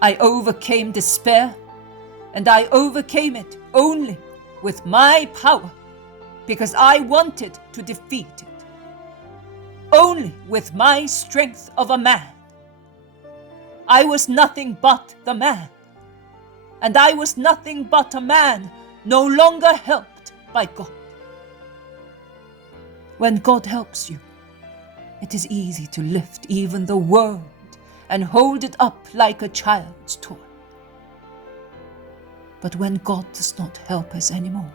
I overcame despair, and I overcame it only with my power, because I wanted to defeat it. Only with my strength of a man. I was nothing but the man, and I was nothing but a man, no longer helped by God. When God helps you, it is easy to lift even the world and hold it up like a child's toy. But when God does not help us anymore,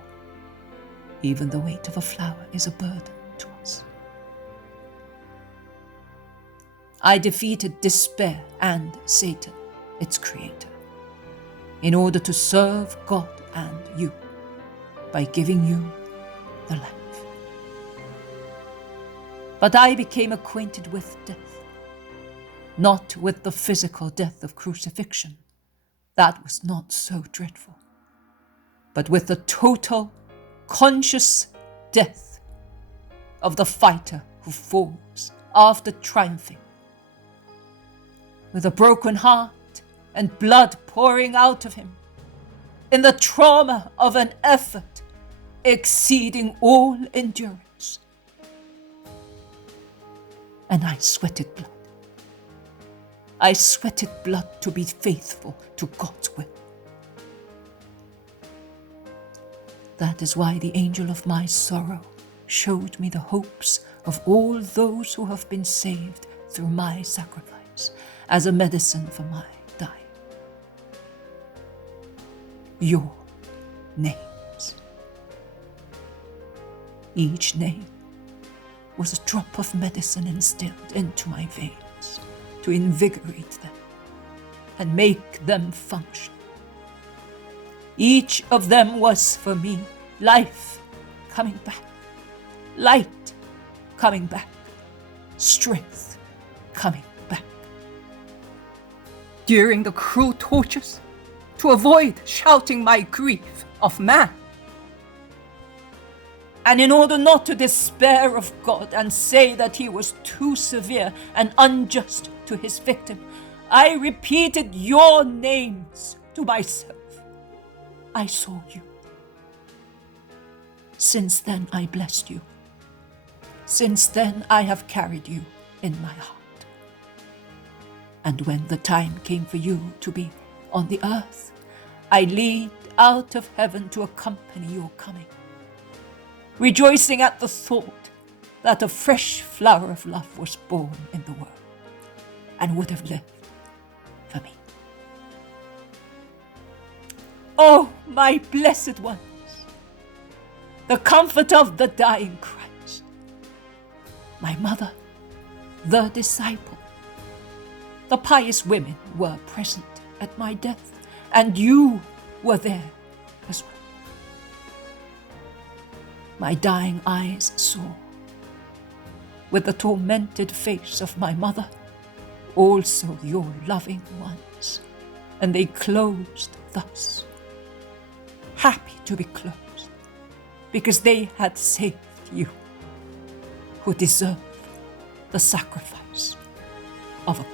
even the weight of a flower is a burden to us. I defeated despair and Satan, its creator, in order to serve God and you by giving you the life. But I became acquainted with death, not with the physical death of crucifixion. That was not so dreadful, but with the total, conscious death of the fighter who falls after triumphing, with a broken heart and blood pouring out of him, in the trauma of an effort exceeding all endurance. And I sweated blood. I sweated blood to be faithful to God's will. That is why the angel of my sorrow showed me the hopes of all those who have been saved through my sacrifice as a medicine for my dying. Your names. Each name was a drop of medicine instilled into my veins to invigorate them and make them function. Each of them was for me life coming back, light coming back, strength coming back. During the cruel tortures, to avoid shouting my grief of man, and in order not to despair of God and say that he was too severe and unjust to his victim, I repeated your names to myself. I saw you. Since then I blessed you. Since then I have carried you in my heart. And when the time came for you to be on the earth, I leaned out of heaven to accompany your coming, rejoicing at the thought that a fresh flower of love was born in the world and would have lived for me. Oh, my blessed ones, the comfort of the dying Christ, my mother, the disciple, the pious women were present at my death, and you were there as well. My dying eyes saw, with the tormented face of my mother, also your loving ones, and they closed thus, happy to be closed, because they had saved you, who deserve the sacrifice of a